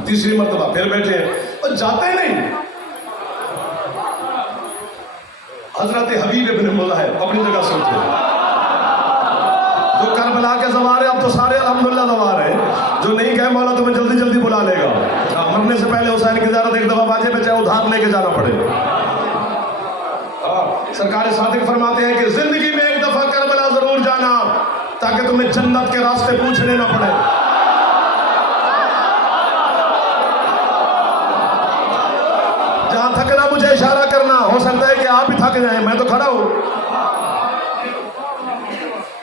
तीसरी मर्तबा फिर बैठे और जाते नहीं। हजरत हबीब इब्न मुल्ला है, अपनी जगह सोचे। जो करबला के सवार है, अब तो सारे अल्हम्दुलिल्लाह सवार हैं। जो नहीं गए मौला तुम्हें जल्दी जल्दी बुला लेगा। मरने से पहले हुसैन की ज़ियारत एक दफा वाजिब है, चाहे उधार लेके जाना पड़े। सरकार सादिक फरमाते हैं कि जिंदगी में एक दफा करबला जरूर जाना, ताकि तुम्हें जन्नत के रास्ते पूछने ना पड़े। जहां थकना मुझे इशारा करना, हो सकता है कि आप ही थक जाएं, मैं तो खड़ा हूं।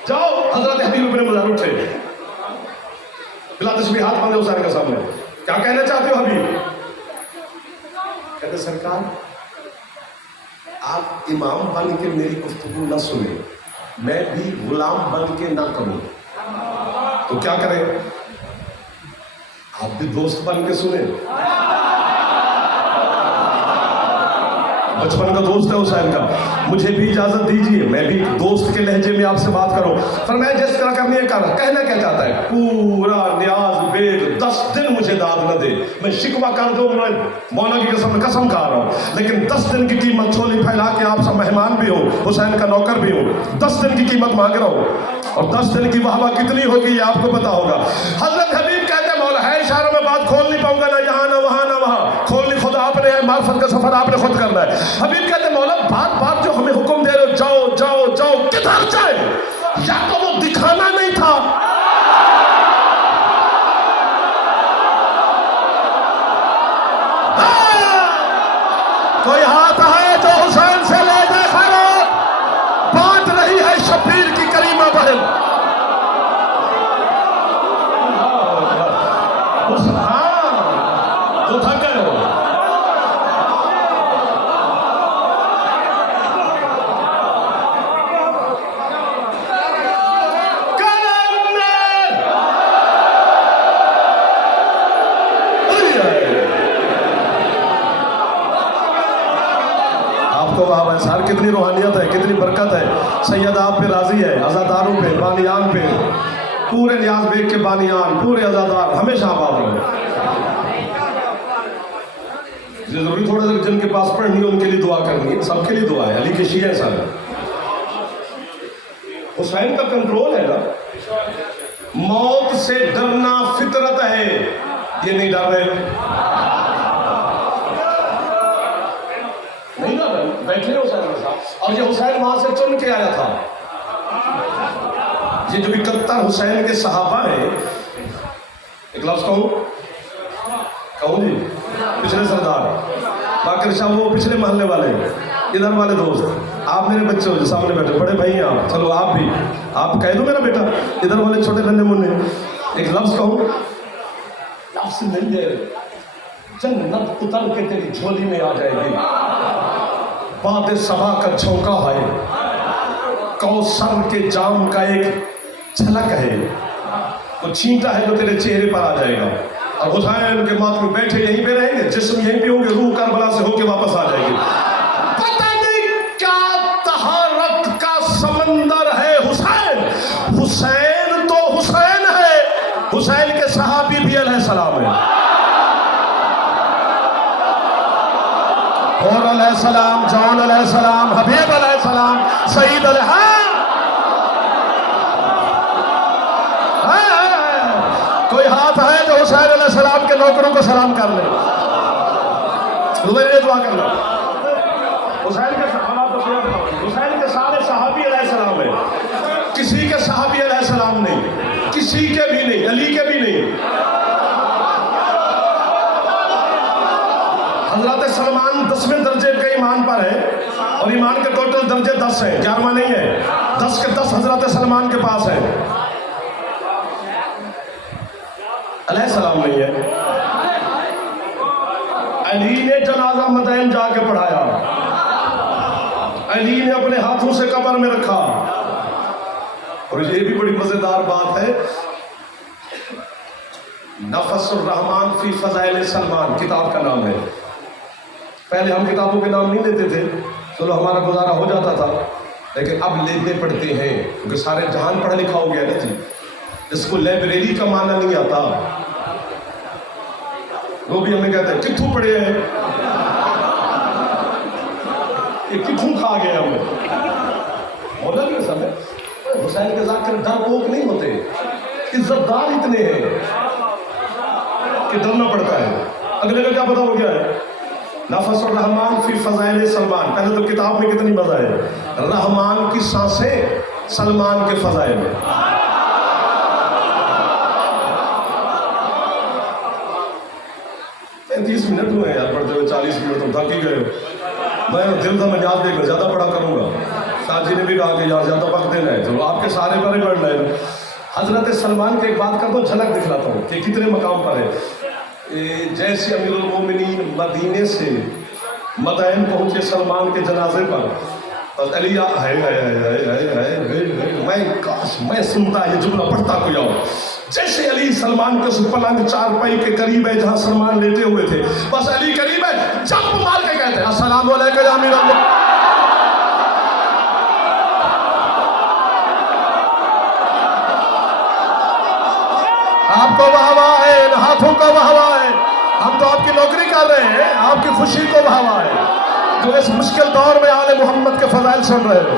जाओ। अजीब अपने मजाक उठे, पिलातुस भी हाथ बांधे हुसैन के सामने, क्या कहना चाहते हो हबीब? कहते सरकार आप इमाम बन के मेरी गुफ्तगू न सुने, मैं भी गुलाम बन के ना करूं, तो क्या करें? आप भी दोस्त बन के सुने। बचपन का दोस्त है हुसैन का, मुझे भी इजाजत दीजिए मैं भी दोस्त के लहजे में आपसे बात करूं। फरमाया जिस तरह करनी है कर, कहना क्या चाहता है? पूरा न्याज बेग 10 दिन मुझे दाद न दे, मैं शिकवा कर दूं, मैं मौला की कसम खा रहा हूं, लेकिन 10 दिन की कीमत छोली फैला के आप सब मेहमान भी हो, हुसैन का नौकर भी हो, 10 दिन की कीमत मांग रहा हूं, और 10 दिन की वाहवा कितनी होगी ये आपको पता होगा। हजरत हबीब कहते मौला है इशारों में बात खोल नहीं पाऊंगा, ना यहाँ ना वहां ना वहां, खोलनी खुद आपने है, मार्फत का सफर आपने खुद करना है। हबीब कहते मौला बात बात जो हमें हुक्म दे रहे हो, जाओ जाओ जाओ, किधर जाए? या तो वो दिखाना नहीं था, कोई हाथ है जो हुसैन से ले जाए खैरात, बात नहीं है शब्बीर की करीमा बहन। हाँ तो थक गए हो। साल कितनी रूहानियत है, कितनी बरकत है। सैयद आप पे राजी है, अज़ादारों पे, बानियान पे, पूरे नियाज बेग के बानियान, पूरे अज़ादार हमेशा आबाद रहे। जरूरी थोड़ा सा जिनके पास पढ़नी है उनके लिए दुआ करनी है, सबके लिए दुआ है। अली के शिया साहब, हुसैन का कंट्रोल है ना, मौत से डरना फितरत है, ये नहीं डर रहे, बैठे हुसैन के साथ, और ये हुसैन वहां से चुन के आया था। ये जो 71 हुसैन के सहाबा है, एक लफ्ज कहूं जी, पिछले सरदार बाकर शाह, वो पिछले मोहल्ले वाले, इधर वाले दोस्त, आप मेरे बच्चे हो जो सामने बैठे, बड़े भाई हैं आप, चलो आप भी, आप कह दो मेरा बेटा, इधर वाले छोटे नन्हे मुन्ने, एक लफ्ज कहूं, लफ्ज नहीं है, जन्नत उतर के तेरी झोली में आ जाएगी, बाद सभा का झोंका है, कौसर के जाम का एक झलक है, वो छींटा है जो तेरे चेहरे पर आ जाएगा, और हुसैन के माथ में बैठे यहीं पे रहेंगे, जिस्म यहीं पे होंगे, रूह करबला से होके वापस आ जाएगी। पता नहीं क्या तहारत का समंदर है हुसैन। हुसैन तो हुसैन है, हुसैन के सहाबी भी अलैहिस्सलाम है, और अलैहिस्सलाम, जॉन अलैहिस्सलाम, हबीब अलैहिस्सलाम, सईद कोई हाथ है जो हुसैन अलैहिस्सलाम के नौकरों को सलाम कर ले, दुआ कर लो। हुसैन के सारे सहाबी अलैहिस्सलाम है, किसी के सहाबी अलैहिस्सलाम नहीं, किसी के भी नहीं, अली के भी नहीं। हज़रत सलमान 10वें दर्जे के ईमान पर है, और ईमान के टोटल दर्जे 10 हैं, 11वां नहीं है, 10 के 10 हज़रत सलमान के पास है, अलैहिस्सलाम नहीं है। अली ने जनाजा मदैन जाके पढ़ाया, अली ने अपने हाथों से कब्र में रखा, और ये भी बड़ी मजेदार बात है, नफ़सुर रहमान फी फ़ज़ाइल सलमान किताब का नाम है। पहले हम किताबों के नाम नहीं लेते थे, चलो हमारा गुजारा हो जाता था, लेकिन अब लेते पढ़ते हैं, क्योंकि सारे जहान पढ़ा लिखा हो गया ना जी, इसको लाइब्रेरी का माना नहीं आता। वो भी हमें कहते हैं कित्थू पढ़े हैं, ये कित्थू खा गए हमें, मौला के समय हुसैन के ज़ाकिर डरपोक नहीं होते, इज्जतदार इतने हैं कि डरना पड़ता है। अगले का क्या पता हो गया है, नफ़सुर रहमान फी फ़ज़ाइल सलमान, पहले तो किताब में कितनी मजा है, रहमान की सांसें सलमान के फ़ज़ाइल में। 30 मिनट हुए यार पढ़ते हुए, 40 मिनट तुम थक ही गए हो। मैं दिल था मैं याद देकर ज़्यादा पढ़ा करूँगा, शाह जी ने भी कहा कि यार ज़्यादा वक्त देना है, तो आपके सारे पर ही पढ़ना है। हजरत सलमान की एक बात करता हूँ, झलक दिखलाता हूँ कि कितने मकाम पर है। जैसे अमीरुल मोमिनीन मदीने से मदैन पहुंचे सलमान के जनाजे पर, और अली मैं सुनता ये जुमला पढ़ता कोई और। जैसे अली सलमान के पलंग चारपाई के करीब है जहां सलमान लेटे हुए थे, बस अली करीब है, जंप मार के कहते हैं अस्सलाम वालेकुम या अमीर अल्लाह। आपको वाहवा है, हाथों को वाहवा है, हम तो आपकी नौकरी कर रहे हैं, आपकी खुशी को वाहवा है जो इस मुश्किल दौर में आले मोहम्मद के फजाइल सुन रहे हो।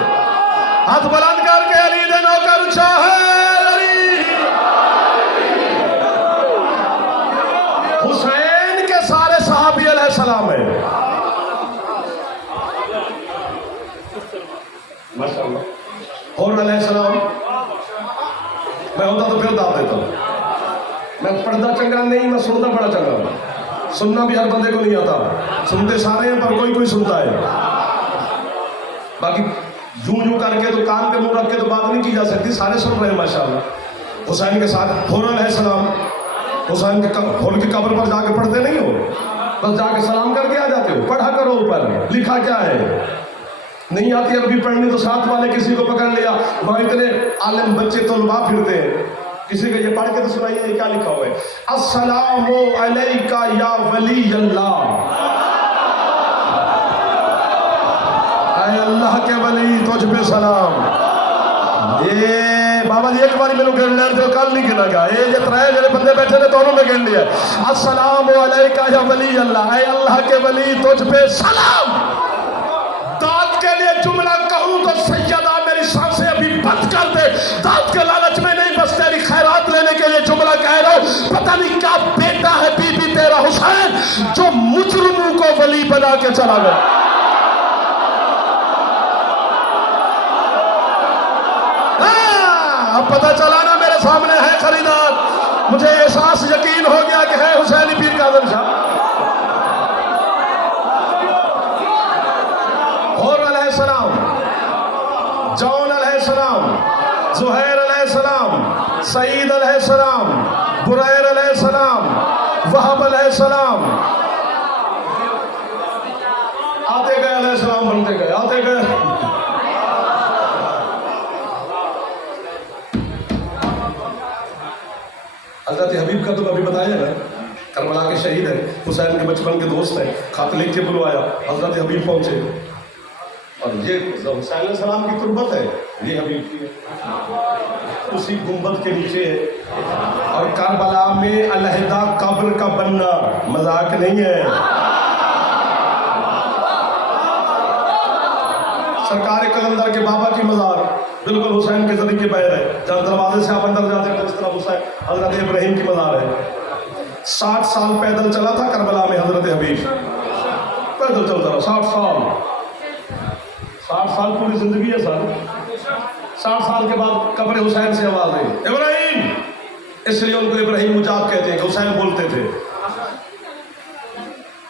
हाथ बुलंद करके अली दे नौकर चाहे अली। हुसैन के सारे सहाबी अलैहिस्सलाम है, माशाअल्लाह। और अलैहिस्सलाम मैं होता तो फिर दाव देता हूं। मैं पढ़ता चंगा नहीं, मैं सुनता बड़ा चंगा। सुनना भी हर बंदे को नहीं आता, सुनते सारे हैं पर कोई कोई सुनता है। बाकी यूं यूं करके तो कान पे मुंह रख के तो बात नहीं की जा सकती, सारे सुन रहे हैं माशाअल्लाह। हुसैन के साथ हुर अलैहिस्सलाम, हुसैन के हुर की कब्र पर जाके पढ़ते नहीं हो, बस जाके सलाम करके आ जाते हो। पढ़ा करो, ऊपर लिखा क्या है। नहीं आती अरबी पढ़नी तो साथ वाले किसी को पकड़ लिया, वहां इतने आलिम बच्चे तलबा फिरते हैं, किसी को ये पढ़ के तो सुनाइए ये क्या लिखा हुआ है। अस्सलामु अलैका या वली अल्लाह, अल्लाह के वली तुझ पे सलाम। ये बाबा जी एक बार मैंने गिन लिया तो कल नहीं गिना गया, ये जो त्राए मेरे बंदे बैठे थे दोनों में गिन लिया। अस्सलामु अलैका या वली अल्लाह, अल्लाह के वली तुझ पे सलाम। दाद के लिए जुमला कहूं तो सैयदा मेरी सांसें अभी बंद कर दे, दाद के लालच में नहीं, बस तेरी खैरात लेने के लिए जुमला कह रहा हूं। पता नहीं क्या बेटा है बीबी तेरा हुसैन जो मुजरिमों को वली बना के चला गया। अब पता चला ना मेरे सामने है खरीदार, मुझे एहसास यकीन हो गया कि है हुसैनी पीर काज़िम शाह। और अलैहिस्सलाम, जौन अलैहिस्सलाम, ज़ुहैर अलैहिस्सलाम, सईद अलैहिस्सलाम, बुरैर अलैहिस्सलाम, वहब अलैहिस्सलाम, आते गए अलैहिस्सलाम बनते गए, आते गए। हज़रत हबीब का तो अभी बताया ना, करबला के शहीद है, हुसैन के बचपन के दोस्त हैं, खत लिख के बुलवाया, हज़रत हबीब पहुंचे और ये हुसैन सलाम की तुरबत है, ये हबीब की है, उसी गुंबद के नीचे है। और करबला में अलहदा कब्र का बनना मजाक नहीं है। सरकार कलंदर के बाबा की मजार बिल्कुल हुसैन के जरिए पैर है, जहाँ दरवाजे से आप अंदर जाते हैं तो इस तरफ हुसैन हजरत इब्राहिम की मजार है। 60 साल पैदल चला था करबला में हजरत हबीब, पैदल चलता रहा 60 साल पूरी जिंदगी है सर। 60 साल के बाद कब्र हुसैन से आवाज आई इब्राहिम, इसलिए उनको इब्राहिम मुजाब कहते हैं कि हुसैन बोलते थे।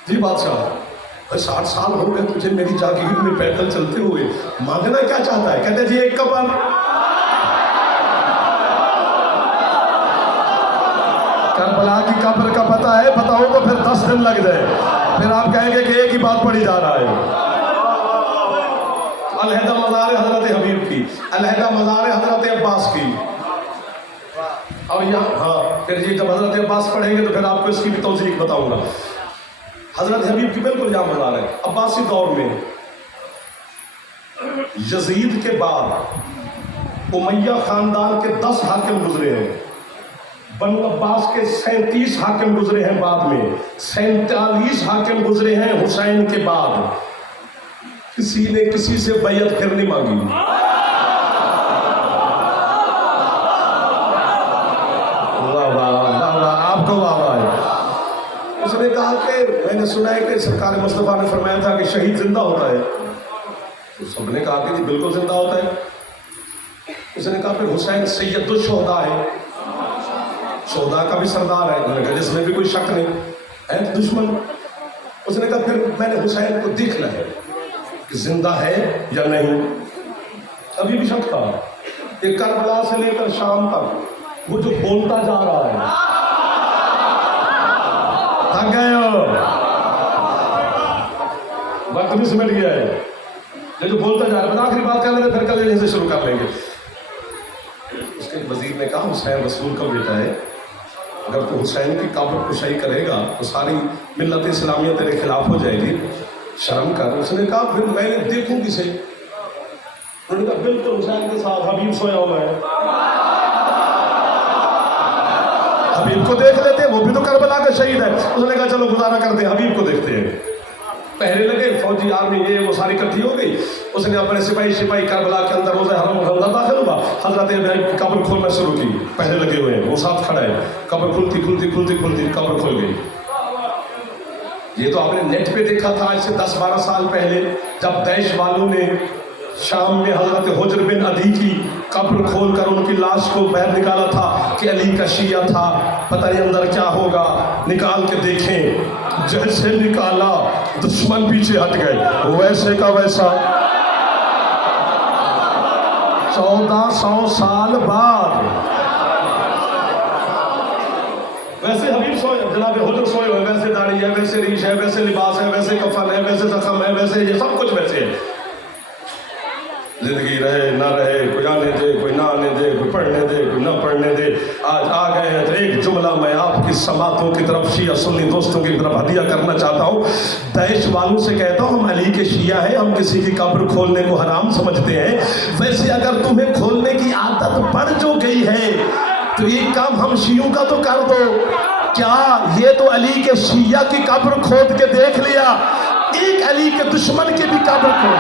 जी बादशाह 60 साल हो गए तुझे मेरी जागीर में पैदल चलते हुए, मांगना क्या चाहता है? कहते जी एक कब्र। करबला की कब्र का पता है, पता हो तो फिर 10 दिन लग जाए, फिर आप कहेंगे कि एक ही बात पढ़ी जा रहा है। अलहदा मज़ार हजरत हबीब की, अलहदा मज़ार हजरत अब्बास की। और यहाँ हाँ फिर ये जब हजरत अब्बास पढ़ेंगे तो फिर आपको इसकी भी तौसीक बताऊंगा। हजरत हबीब की बिल्कुल यहाँ मज़ार है। अब्बासी दौर में यजीद के बाद उमैया खानदान के 10 हाकिम गुजरे हैं, बनु अब्बास के 37 हाकिम गुजरे हैं, बाद में 47 हाकिम गुजरे हैं हुसैन के बाद। किसी ने किसी से बैयत फिर नहीं मांगी। वाह वाह वाह वाह, आपको वाह वाह है। उसने कहा कि मैंने सुना है कि सरकार मुस्तफा ने फरमाया था कि शहीद जिंदा होता है, तो सबने कहा कि जी बिल्कुल जिंदा होता है। उसने कहा फिर हुसैन सैयदुल शुहदा है, शुहदा का भी सरदार है, उन्होंने कहा जिसमें भी कोई शक नहीं है तो दुश्मन। उसने कहा फिर मैंने हुसैन को देखना है कि जिंदा है या नहीं। अभी भी शक था। ये करबला से लेकर शाम तक वो जो बोलता जा रहा है, थक गए हो, वक्त भी सिमट गया है, ये जो बोलता जा रहा है। आखिरी बात कर लेंगे, फिर कल यहीं से शुरू कर लेंगे। उसके वजीर ने कहा, हुसैन रसूल का बेटा है, अगर तू हुसैन की कब्र कुशाई करेगा तो सारी मिल्लत इस्लामिया तेरे खिलाफ हो जाएगी, शर्म कर। उसने कहा फिर मैं देखूं किसे? उन्होंने कहा बिल्कुल हुसैन के साथ हबीब सोया हुआ है, हबीब को देख लेते हैं, वो भी तो करबला का शहीद है। उसने कहा चलो गुजारा करते हैं, हबीब को देखते हैं। पहरे लगे, फौजी आर्मी ये वो सारी इकट्ठी हो गई। उसने अपने सिपाही करबला के अंदर रोज़े हरम अंदर दाखिल हुआ, हजरत इब्राहिम की कब्र खोलना शुरू की। पहरे लगे हुए हैं, वो साथ खड़ा है, कब्र खुलती कब्र खुल गई। ये तो आपने नेट पे देखा था आज से 10-12 साल पहले, जब दैश वालों ने शाम में हजरत हुज्र बिन अदी की कब्र खोलकर उनकी लाश को बाहर निकाला था कि अली का शिया था, पता नहीं अंदर क्या होगा, निकाल के देखें। जैसे निकाला दुश्मन पीछे हट गए, वैसे का वैसा 1400 साल बाद वैसे हबीब सोए, जनाब हुजूर सोए हुए, वैसे दाढ़ी है, वैसे रीश है, वैसे लिबास है, वैसे कफन है, वैसे जख्म है, वैसे ये सब कुछ वैसे है। जिंदगी रहे ना रहे, कोई आने दे, कोई ना आने दे, कोई पढ़ने दे, कोई ना पढ़ने दे। आज आ गए हैं तो एक जुमला मैं आपकी समातों की तरफ, शिया सुन्नी दोस्तों की तरफ हदिया करना चाहता हूँ। दैश वालों से कहता हूँ, हम अली के शिया हैं, हम किसी की कब्र खोलने को हराम समझते हैं। वैसे अगर तुम्हें खोलने की आदत पड़ जो गई है तो एक काम हम शियों का तो कर दो। क्या ये तो अली के शिया की कब्र खोद के देख लिया, एक अली के दुश्मन की भी कब्र खोद।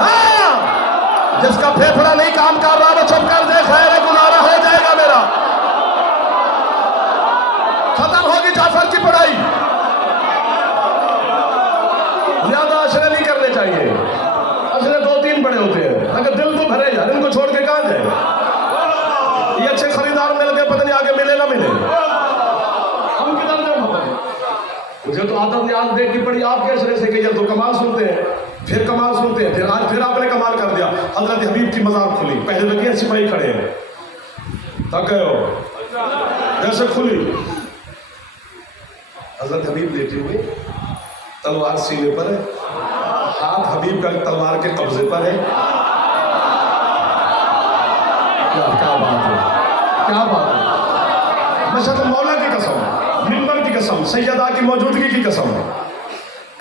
हाँ, जिसका फेफड़ा नहीं काम कर रहा वो चुप कर दे, खैर गुजारा हो जाएगा मेरा। खत्म होगी जाफर की पढ़ाई, ज्यादा अशरे नहीं करने चाहिए। अशरे 2-3 बड़े होते हैं, अगर दिल को भरे यार, इनको छोड़ के कहां जाए? ये अच्छे खरीदार मिल गए, पता नहीं आगे मिले ना मिले, हम किधर जाए? मुझे तो आदत ने आज देखनी पड़ी आपके अशरे से कि तो कमाल सुनते हैं, फिर कमाल सुनते हैं, फिर आज फिर आपने कमाल कर दिया। हजरत हबीब की मजार खुली, पहले लगे सिपाही खड़े हैं, थक गए हो, जैसे खुली हजरत हबीब लेटे हुए, तलवार सीने पर है, हाथ हबीब का तलवार के कब्जे पर है। क्या बात है, क्या बात है। मैं तो मौला की कसम, मिंबर की कसम, सैयदा की मौजूदगी की कसम,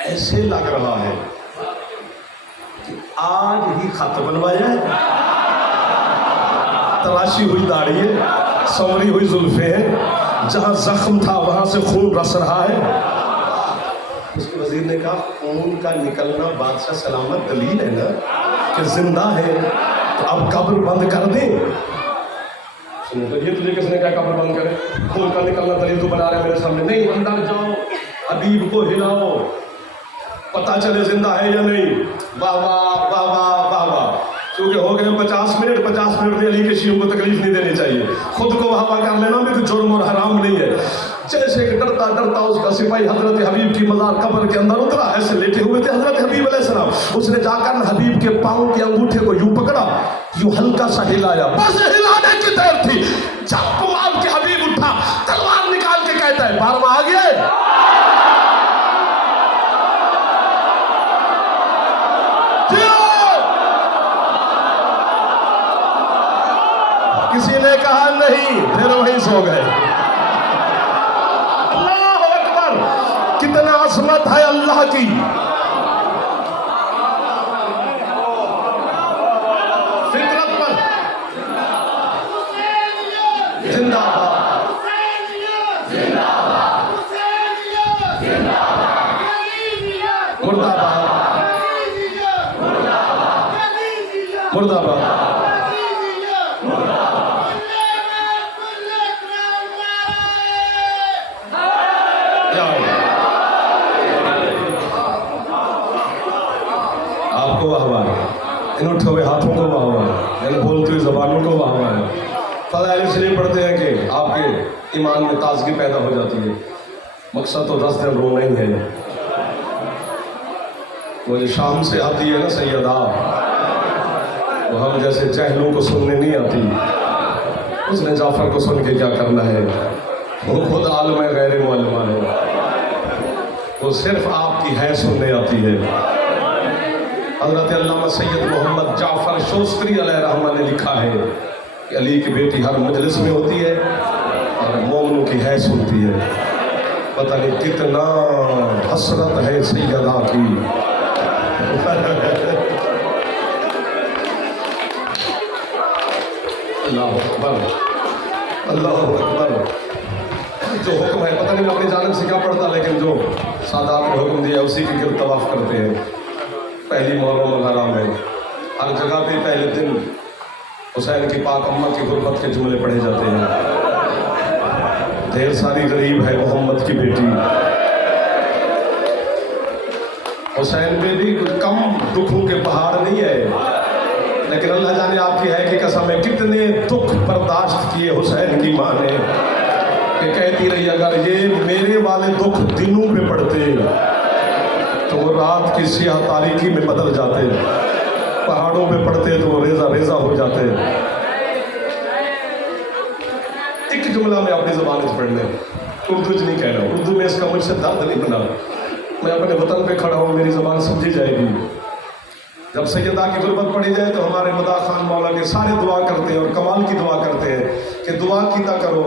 ऐसे लग रहा है कि आज ही खत बनवाया है। तराशी हुई दाढ़ी है, संवरी हुई जुल्फे हैं, जहां जख्म था वहां से खून रस रहा है। उसके वजीर ने कहा, खून का निकलना बादशाह सलामत दलील है ना कि जिंदा है, तो अब कब्र बंद कर दें। तो ये तुझे किसने कहा कब्र बंद करे? खून का निकलना दलील तो बना रहे मेरे सामने। नहीं, अंदर जाओ, हबीब को हिलाओ, पता चले जिंदा है या नहीं। वाह वाह वाह वाह वाह वाह। क्योंकि हो गए 50 मिनट में अली के शियों को तकलीफ नहीं देनी चाहिए। खुद को वाह वाह कर लेना भी तो जुर्म और हराम नहीं है। जैसे कि डरता डरता उसका सिपाही हजरत हबीब की मजार कब्र के अंदर उतरा, ऐसे लेटे हुए थे हजरत हबीब अलैहिस्सलाम। उसने जाकर हबीब के पाँव के अंगूठे को यूं पकड़ा, यूं हल्का सा हिलाया, बस हिलाने की देर थी। जब मार के हबीब उठा, तलवार निकाल के कहता है, 12वां आ गया। किसी ने कहा नहीं, फिर वहीं सो गए। अल्लाह अकबर, कितना अजमत है अल्लाह की। फितरत पर जिंदाबाद, मुर्दाबाद, मुर्दाबाद। आपको वाहवाह, इन उठे हुए हाथों को वाहवाह, इन बोलती हुई जबानों को वाहवाह। फज़ाइल इसलिए पढ़ते हैं कि आपके ईमान में ताजगी पैदा हो जाती है। मकसद तो 10 दिन रोना ही है। वो जो शाम से आती है ना सैयदा, वो हम जैसे जहलों को सुनने नहीं आती, उसने जाफर को सुन के क्या करना है, वो खुद आलम गैर मुअल्लमा है, वो सिर्फ आपकी है सुनने आती है। हज़रत अल्लामा सैयद मोहम्मद जाफ़र शोस्तरी अलैहिर्रहमा ने लिखा है कि अली की बेटी हर मजलिस में होती है और मोमनों की है सुनती है। पता नहीं कितना हसरत है सैयदा की। अल्लाह अकबर, अल्लाह अकबर। जो हुक्म है पता नहीं मैं अपनी जानिब से क्या पढ़ता, लेकिन जो सादात ने हुक्म दिया उसी की गिरद तवाफ करते हैं। पहली मुहर्रम हराम है, हर जगह पे पहले दिन हुसैन की पाक अम्मा की गुरबत के जुमले पढ़े जाते हैं। ढेर सारी गरीब है मोहम्मद की बेटी, हुसैन पे भी कम दुखों के पहाड़ नहीं है, लेकिन अल्लाह जाने आपकी है कि कसम है कितने दुख बर्दाश्त किए हुसैन की माँ ने, कि कहती रही अगर ये मेरे वाले दुख दिनों पे पड़ते तो वो रात की सियाह तारीकी में बदल जाते, पहाड़ों पे पड़ते तो वो रेजा रेजा हो जाते। एक जुमला मैं अपनी ज़बान से पढ़ने, उर्दू नहीं कह रहा, उर्दू में इसका मुझसे दर्द नहीं बना, मैं अपने वतन पे खड़ा हूँ, मेरी ज़बान समझी जाएगी। जब सैयदा की गुरबत पढ़ी जाए तो हमारे मदा खान मौला के सारे दुआ करते हैं और कमाल की दुआ करते हैं कि दुआ कीता करो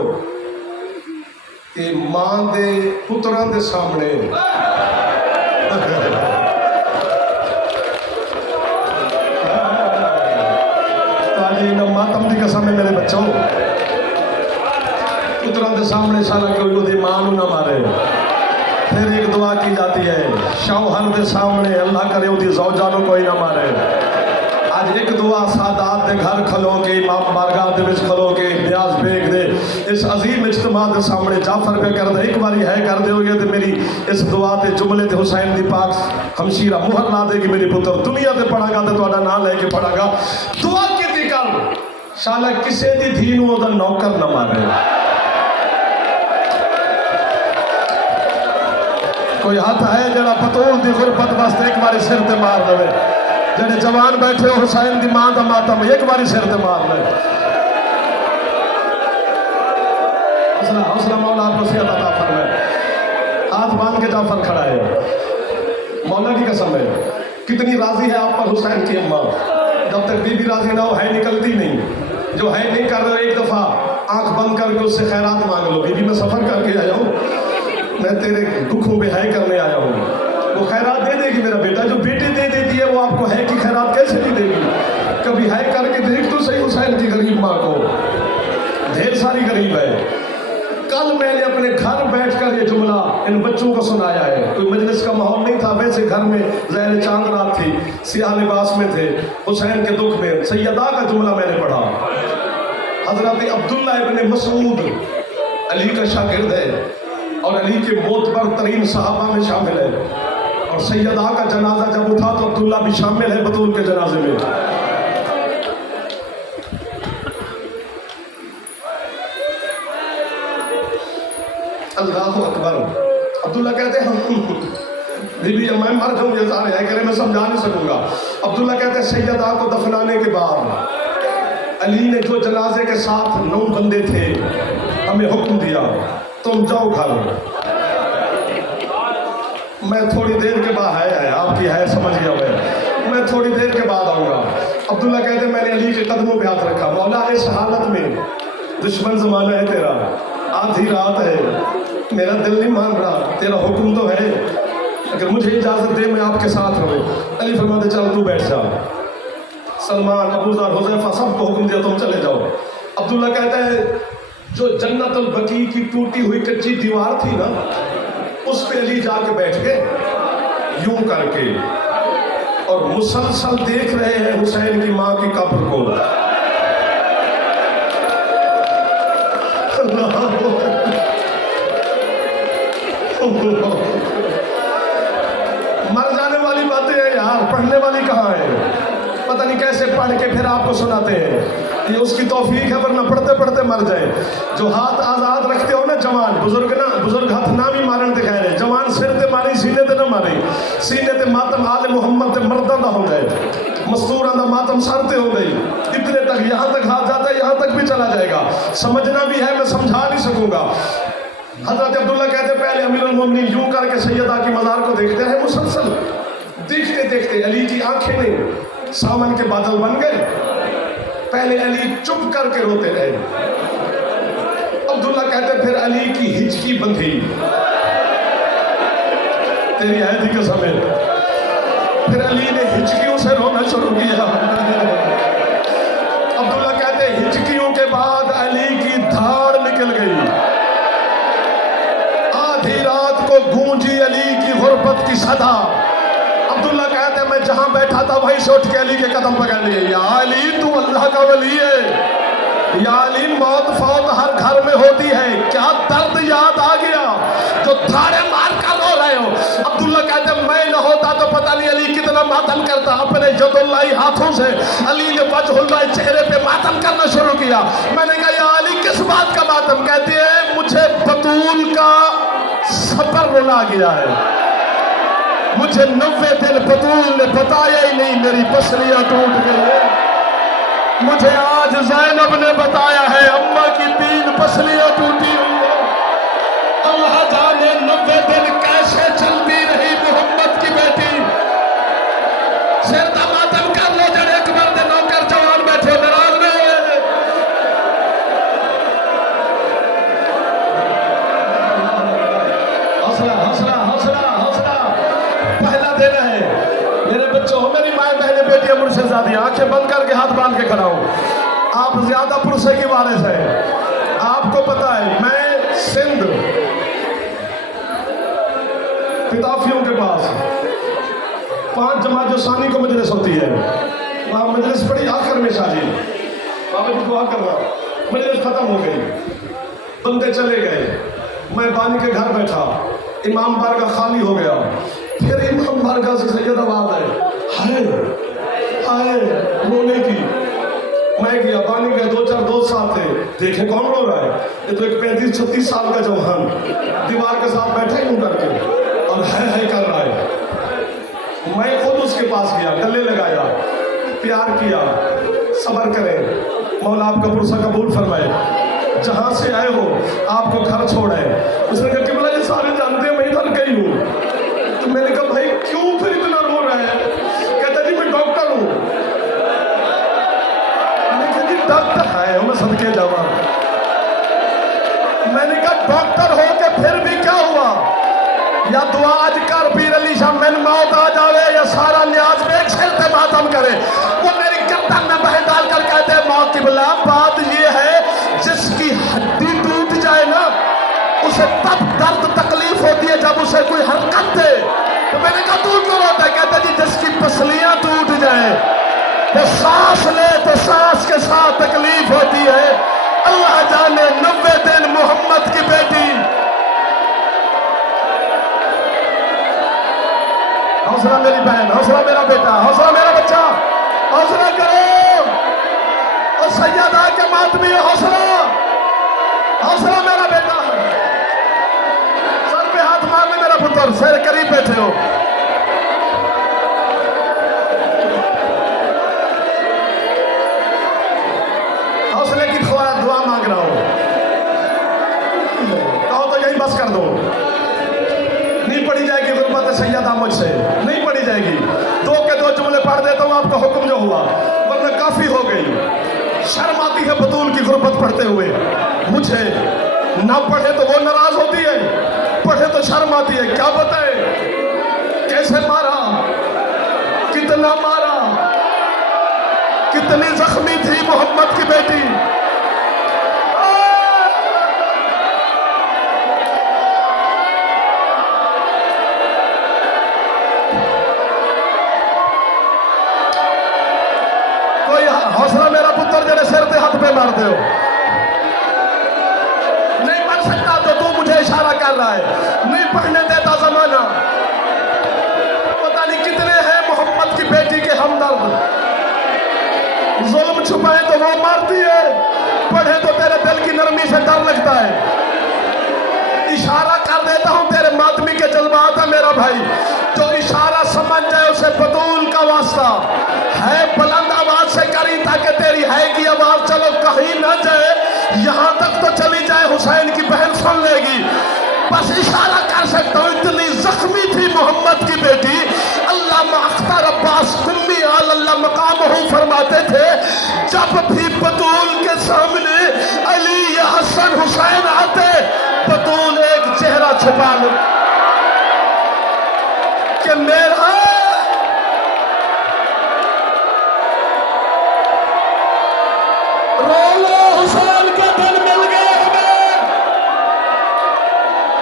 कि मां दे पुत्रां दे सामने मातम की कसम है मेरे बच्चों, पुत्रां दे सामने सारा कोई ओदी मां नूं ना मारे। फिर एक दुआ की जाती है शौहर के सामने अल्लाह करे उसकी ज़ौजा नूं कोई ना मारे। आज एक दुआ सादात दे घर खलो के इमाम बारगाह दे विच खलो के ब्याज बेग दे इस अजीम इज्तिमा दे सामने जाफर पे कर दे, एक बारी है कर दोगे तो मेरी इस दुआ ते जुमले ते हुसैन दी पाक हमशीरा मुहर ला देगी मेरी पुत्र, दुनिया ते पढ़ागा तो तुहाडा नाम लेके पढ़ागा। दुआ कीती कर शाला किसे दी धी नूं ओदा नौकर ना मारे। कोई हाथ है जरा पतोल दी गुरबत वास्ते एक बारी सिर ते मार देवे, जेडे जवान बैठे हो हुसैन दी मां दा मातम एक बारी सिर ते मार ले। हौसला हौसला मौला आपको सेहत अता फरमाए। हाथ बांध के जाफर खड़ा है, मौला की कसम है कितनी राजी है आप पर हुसैन की अम्मा। जब तक बीबी राजी ना हो है निकलती नहीं, जो है नहीं कर रहे एक दफा आंख बंद करके उससे खैरात मांग लो, बीबी मैं सफर करके आया हूँ, मैं तेरे दुखों पे है करने आया हूँ, वो खैरात दे देगी मेरा बेटा। जो बेटी दे देती है वो आपको है की खैरात कैसे नहीं देगी। कभी है करके देख तो सही हुसैन की गरीब माँ को, ढेर सारी गरीब है। कल मैंने अपने घर बैठकर ये जुमला इन बच्चों को सुनाया है, कोई मजलिस का माहौल नहीं था, वैसे घर में ज़हर चांद रात थी, सियाह लिबास में थे, हुसैन के दुख में सैयदा का जुमला मैंने पढ़ा। हजरत अब्दुल्ला इब्न मसूद अली का शागिर्द है और अली के मोतबर तरीन सहाबा में शामिल है, और सैयदा का जनाजा जब उठा तो अब्दुल्ला भी शामिल है बतूल के जनाजे में। अल्लाह अकबर। अब्दुल्ला कहते हैं बीबी मैं मर जाऊँ ये सारे है करे मैं समझा नहीं सकूंगा। अब्दुल्ला कहते हैं सैयदा को दफनाने के बाद अली ने जो जनाजे के साथ 9 बंदे थे हमें हुक्म दिया तुम जाओ घर, मैं थोड़ी देर के बाद है आपकी है समझ गया मैं थोड़ी देर के बाद आऊँगा। अब्दुल्ला कहते मैंने अली के कदमों पे हाथ रखा, मौला इस हालत में दुश्मन ज़माना है तेरा, आधी रात है, मेरा दिल नहीं मान रहा, तेरा हुक्म तो है, अगर मुझे इजाज़त दे मैं आपके साथ रहूँ। अली फरमाते चल तू बैठ जा। सलमान अबू ज़र हुज़ैफा सबको हुक्म दिया तुम चले जाओ। अब्दुल्ला कहता है जो जन्नतुल बकी की टूटी हुई कच्ची दीवार थी ना उस पे अली जाके बैठ के यूं करके और मुसलसल देख रहे हैं हुसैन की माँ की कब्र को। मर जाने वाली बातें हैं यार, पढ़ने वाली कहाँ है। पता नहीं कैसे पढ़ के फिर आपको सुनाते हैं, ये उसकी तौफीक है, वरना पढ़ते पढ़ते मर जाए। जो हाथ आज़ाद रखते हो ना जवान बुजुर्ग हाथ ना भी मारन दिखाए रहे, जवान सिर ते मारी सीने ते ना मारी, सीने ते मातम आले मोहम्मद ते मर्दा ना हो गए। मस्तूर आंदा मातम सरते हो गई, इतने तक, यहाँ तक हाथ जाता है, यहाँ तक भी चला जाएगा। समझना भी है, मैं समझा नहीं सकूंगा। हजरत अब्दुल्ला कहते पहले अमीरुल मोमिनीन यूं करके सैयदा की मज़ार को देखते रहे मुसलसल, देखते देखते अली की आंखें नहीं सावन के बादल बन गए। पहले अली चुप करके रोते रहे। अब्दुल्ला कहते फिर अली की हिचकी बंधी, तेरी ऐदी कसम है। फिर अली ने हिचकियों से रोना शुरू किया। अब्दुल्ला कहते हिचकियों के बाद अली की धाड़ निकल गई। आधी रात को गूंजी अली की गुर्बत की सदा। अब्दुल्ला कहते मैं जहां बैठा था वहीं से उठ के अली के कदम पकड़ लिए। या अली तू अल्लाह का वली है, या अली मौत फौत हर घर में होती है, क्या दर्द याद आ गया जो धाड़े मार कर रो रहे हो। अब्दुल्ला कहते मैं न होता तो पता नहीं अली कितना मातम करता। अपने यदुल्लाही हाथों से अली ने वजहुल्लाह चेहरे पे मातम करना शुरू किया। मैंने कहा या अली किस बात का मातम? कहते हैं मुझे बतूल का सफर रुला गया है, मुझे 90 दिन बतूल ने बताया ही नहीं, मेरी पसलियां टूट गई है। मुझे आज ज़ैनब ने बताया है अम्मा की 3 पसलियां टूटी हुई है। अल्लाह जाने 90 दिन कैसे चलती रही मोहम्मद की बेटी। सिर मातम कर लो जड़े अकबर दे नौकर जवान बैठे नाराज में। हौसला हौसला हौसला हौसला। पहला दिन है मेरे बच्चों, मेरी माए बहने बेटियां मुर्शिदाबादी, आंखें बंद करके हाथ बांध के खड़ा हूं। आप ज्यादा पुरसे की वारिस है, आपको पता है मैं सिंध पिताफियों के पास 5 जमात जो सानी को मजलिस होती है, वहां मजलिस पड़ी आखिर में शादी, बाबा जी दुआ कर रहा, मजलिस खत्म हो गई, बंदे चले गए, मैं बानी के घर बैठा, इमाम बारगाह खाली हो गया। फिर इमाम बारगाह से सैयद आवाज है हाय हाय रोने की। मैं गया, बानी गया, 2-4 दोस्त साथ थे, देखे कौन रो रहा है। ये तो एक 35-36 साल का जवान दीवार के साथ बैठा ही करके और है कर रहा है। मैं खुद उसके पास गया, गले लगाया, प्यार किया, सब्र करें, मौला आपका पुरसा कबूल फरमाए, जहां से आए हो आपको घर छोड़े। उसने कहा कि बोला ये सारे जानते हैं मैं इधर गई हूँ। तो मैंने कहा भाई क्यों फिर इतना रो रहा है? कहता जी मैं डॉक्टर हूँ। मैंने कहा जी डॉक्टर है, मैं सदके जावा। मैंने कहा डॉक्टर हो के फिर भी क्या हुआ? या दुआ आज कर पीर अली शाह मैन मौत आ जावे, या सारा न्याज में एक सिर पे मातम करे। वो मेरी गर्दन में बह डाल कर कहते हैं मौत की बिल्ला बात ये है जिसकी हड्डी टूट जाए ना उसे तब दर्द तकलीफ होती है जब उसे कोई हरकत दे। तो मैंने कहा तू क्यों रोता है? कहता जी जिसकी पसलियां टूट जाए तो सांस ले तो सांस के साथ तकलीफ होती है। अल्लाह जाने 90 दिन मोहम्मद की बेटी। हौसला मेरी बहन, हौसला मेरा बेटा, हौसला मेरा बच्चा, हौसला करो। और सैयदा के मातमी हौसला, हौसला मेरा बेटा। सर पे हाथ मारने मेरा पुत्र, सर करीब बैठे हो। हौसले की दुआ मांग रहा हूं, कहो तो यही बस कर दो। नहीं पढ़ी जाएगी गुरबत सैयदा मुझसे, नहीं पढ़ी जाएगी। 2 के 2 जुमले पढ़ देता हूँ आपका हुक्म जो हुआ, वरना काफी हो गई। शर्म आती है बतूल की गुरबत पढ़ते हुए मुझे। ना पढ़े तो वो नाराज होती है, पढ़े तो शर्म आती है। क्या बताए कैसे मारा, कितना मारा, कितनी जख्मी थी मोहम्मद की बेटी। हौसला मेरा पुत्र जरा सिर पे हाथ पे मारते हो। नहीं पढ़ सकता तो तू मुझे इशारा कर रहा है, नहीं पढ़ने देता जमाना। पता नहीं कितने हैं मोहम्मद की बेटी के हमदर्द। जुल्म छुपाए तो वो मारती है, पढ़े तो तेरे दिल की नरमी से डर लगता है। इशारा कर देता हूं तेरे मातमी के जज्बात है मेरा भाई, जो इशारा समझ जाए उसे बतूल का वास्ता है, बुलंद आवाज से करी ताकि तेरी है की आवाज चलो कहीं ना जाए, यहां तक तो चली जाए हुसैन की बहन सुन लेगी। बस इशारा कर सकता हूं, इतनी जख्मी थी मोहम्मद की बेटी। अल्लामा अख्तर अब्बास कुम्मी अल्लाह मकामहू फरमाते थे, जब भी बतूल के सामने अली या हसन हुसैन आते, बतूल एक चेहरा छुपा ले कि मेरा रोलो हुसैन के दिन मिल गए हमें,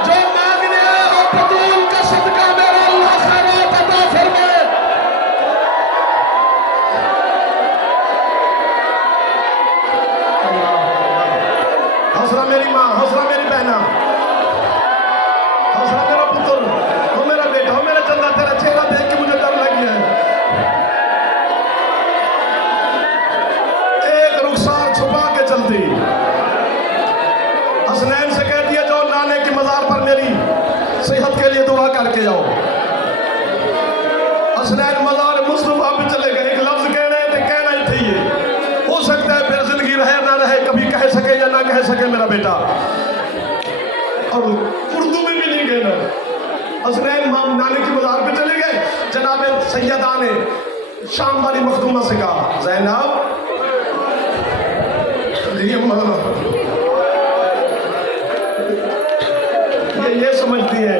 जो मांगने आए हो बतूल का सदका मेरा अल्लाह खैरात अता फरमाए। हौसला मेरी माँ, हौसला मेरी बहना, हौसला मेरा पुत्र, हो मेरा बेटा, हो मेरा चंदा, तेरा चेहरा देख के मुझे डर लग गया है। एक रुखसार छुपा के चलती, हसनैन से कह दिया जाओ नाने की मजार पर मेरी सेहत के लिए दुआ करके आओ। हसनैन मजार मुस्तफा पे चले गए, एक लफ्ज कहना है तो कहना ही थे, ये हो सकता है फिर जिंदगी रहे ना रहे, कभी कह सके या ना कह सके मेरा बेटा, और उर्दू में भी नहीं कहना। हसनैन नाने की मजार पे चले गए, जनाब सैयदा ने शाम वाली मखदूमा से कहा, ज़ैनब ये समझती है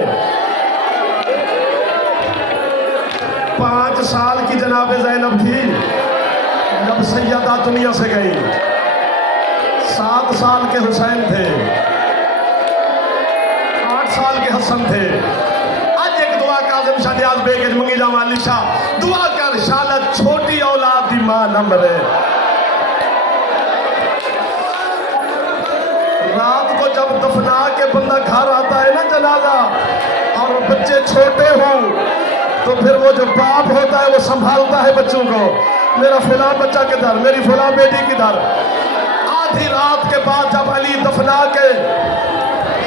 5 साल की जनाब ज़ैनब थी जब सैयदा दुनिया से गई, 7 साल के हुसैन थे, 8 साल के हसन थे। आज एक दुआ काज़िम शादियात बेगज मंगी जामाली शाह, दुआ कर शालत छोटी औलाद दी मां न मरे। रात को जब दफना के बंदा घर आता है ना जनाजा, और बच्चे छोटे हों तो फिर वो जो बाप होता है वो संभालता है बच्चों को, मेरा फिला बच्चा किधर, मेरी फिला बेटी किधर। आधी रात के बाद जब अली दफना के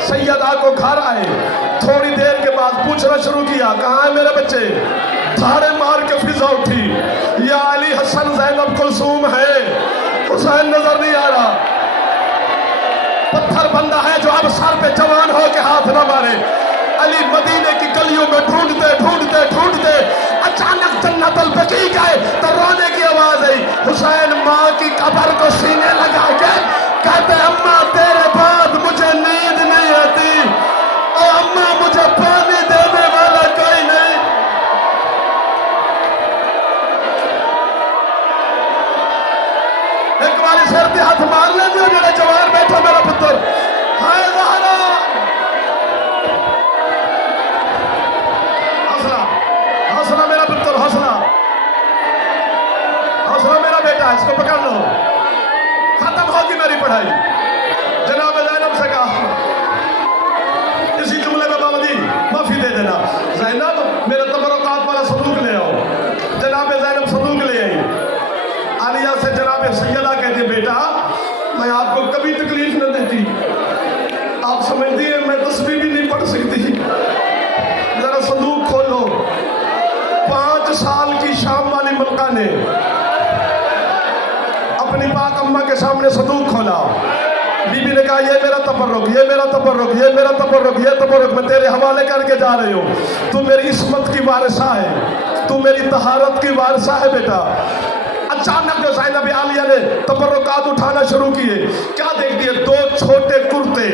सैयदा को घर आए, थोड़ी देर के बाद पूछना शुरू किया, कहाँ है मेरे बच्चे? धारे मार के फिजा उठी, या अली हसन ज़ैनब कुलसूम है, हुसैन नजर नहीं आ रहा। पत्थर बंदा है जो अब सर पे जवान हो के हाथ न मारे। अली मदीने की गलियों में ढूंढते ढूंढते ढूंढते अचानक जन्नतुल बकी गए तो रोने की आवाज आई। हुसैन माँ की कब्र को सीने लगा के कहते, अम्मा तेरे बाद मुझे नींद नहीं आती, और अम्मा मुझे पानी देने वाला कोई नहीं। एक बार सिर पे हाथ मार ले जो मेरे जवान बैठो मेरा पुत्र, हाय ज़हरा, हौसला हौसला मेरा पुत्र, हौसला हौसला मेरा बेटा, इसको पकड़ लो, खत्म होगी मेरी पढ़ाई। जनाब ज़ैनब से कहा, इसी जुमले में बाबा जी माफी दे देना, ज़ैनब मेरे तबरुकात वाला संदूक ले आओ। जनाब ज़ैनब संदूक ले आई। आलिया से जनाब सैयदा कहती, बेटा मैं आपको कभी तकलीफ न देती, आप समझती हैं मैं तस्बीह भी नहीं पढ़ सकती, जरा संदूक खोलो। 5 साल की शाम वाली मलका ने अपनी पाक अम्मा के सामने संदूक खोला। बीबी ने कहा, ये मेरा तबर्रुक, ये मेरा तबर्रुक, ये मेरा तबर्रुक, ये तबर्रुक मैं तेरे हवाले करके जा रही हूँ। तू मेरी इस्मत की वारिसा है, तू मेरी तहारत की वारिसा है बेटा। अचानक जो ज़ैनब आलिया ने तबर्रुकात उठाना शुरू किए, क्या देख दिए? 2 छोटे कुर्ते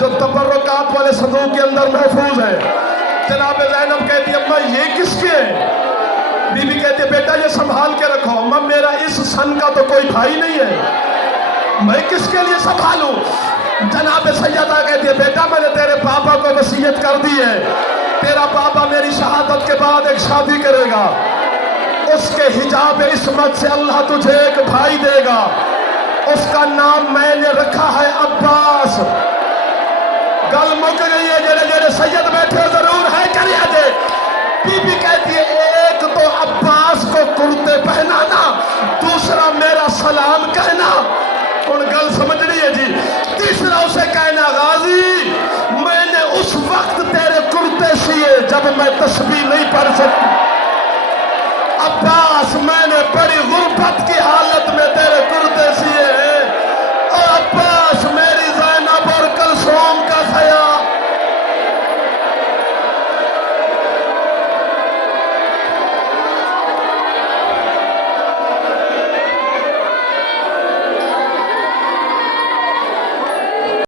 जो तबर्रुकात वाले संदूक के अंदर महफूज है। जनाब ज़ैनब कहती, अम्मा ये किसके हैं? बीबी कहती, बेटा ये संभाल के रखो। अम्मा मेरा इस सन का तो कोई भाई नहीं है, मैं किसके लिए संभालूं? जनाब सैयदा कहती है, बेटा मैंने तेरे पापा को वसीयत कर दी है, तेरा पापा मेरी शहादत के बाद एक शादी करेगा, उसके हिजाब इस्मत से अल्लाह तुझे एक भाई देगा, उसका नाम मैंने रखा है अब्बास। गल मुक गई है, जेरे जेरे सैयद बैठे जरूर है करिया दे। बीबी कहती है, एक तो अब्बास को कुर्ते पहनाना, दूसरा मेरा सलाम कहना, उन गल समझनी है जी। तीसरा उसे कहना, गाजी मैंने उस वक्त तेरे कुर्ते सिए जब मैं तस्बीह नहीं पढ़ सकूं। अब्बास, मैंने बड़ी गुर्बत की हालत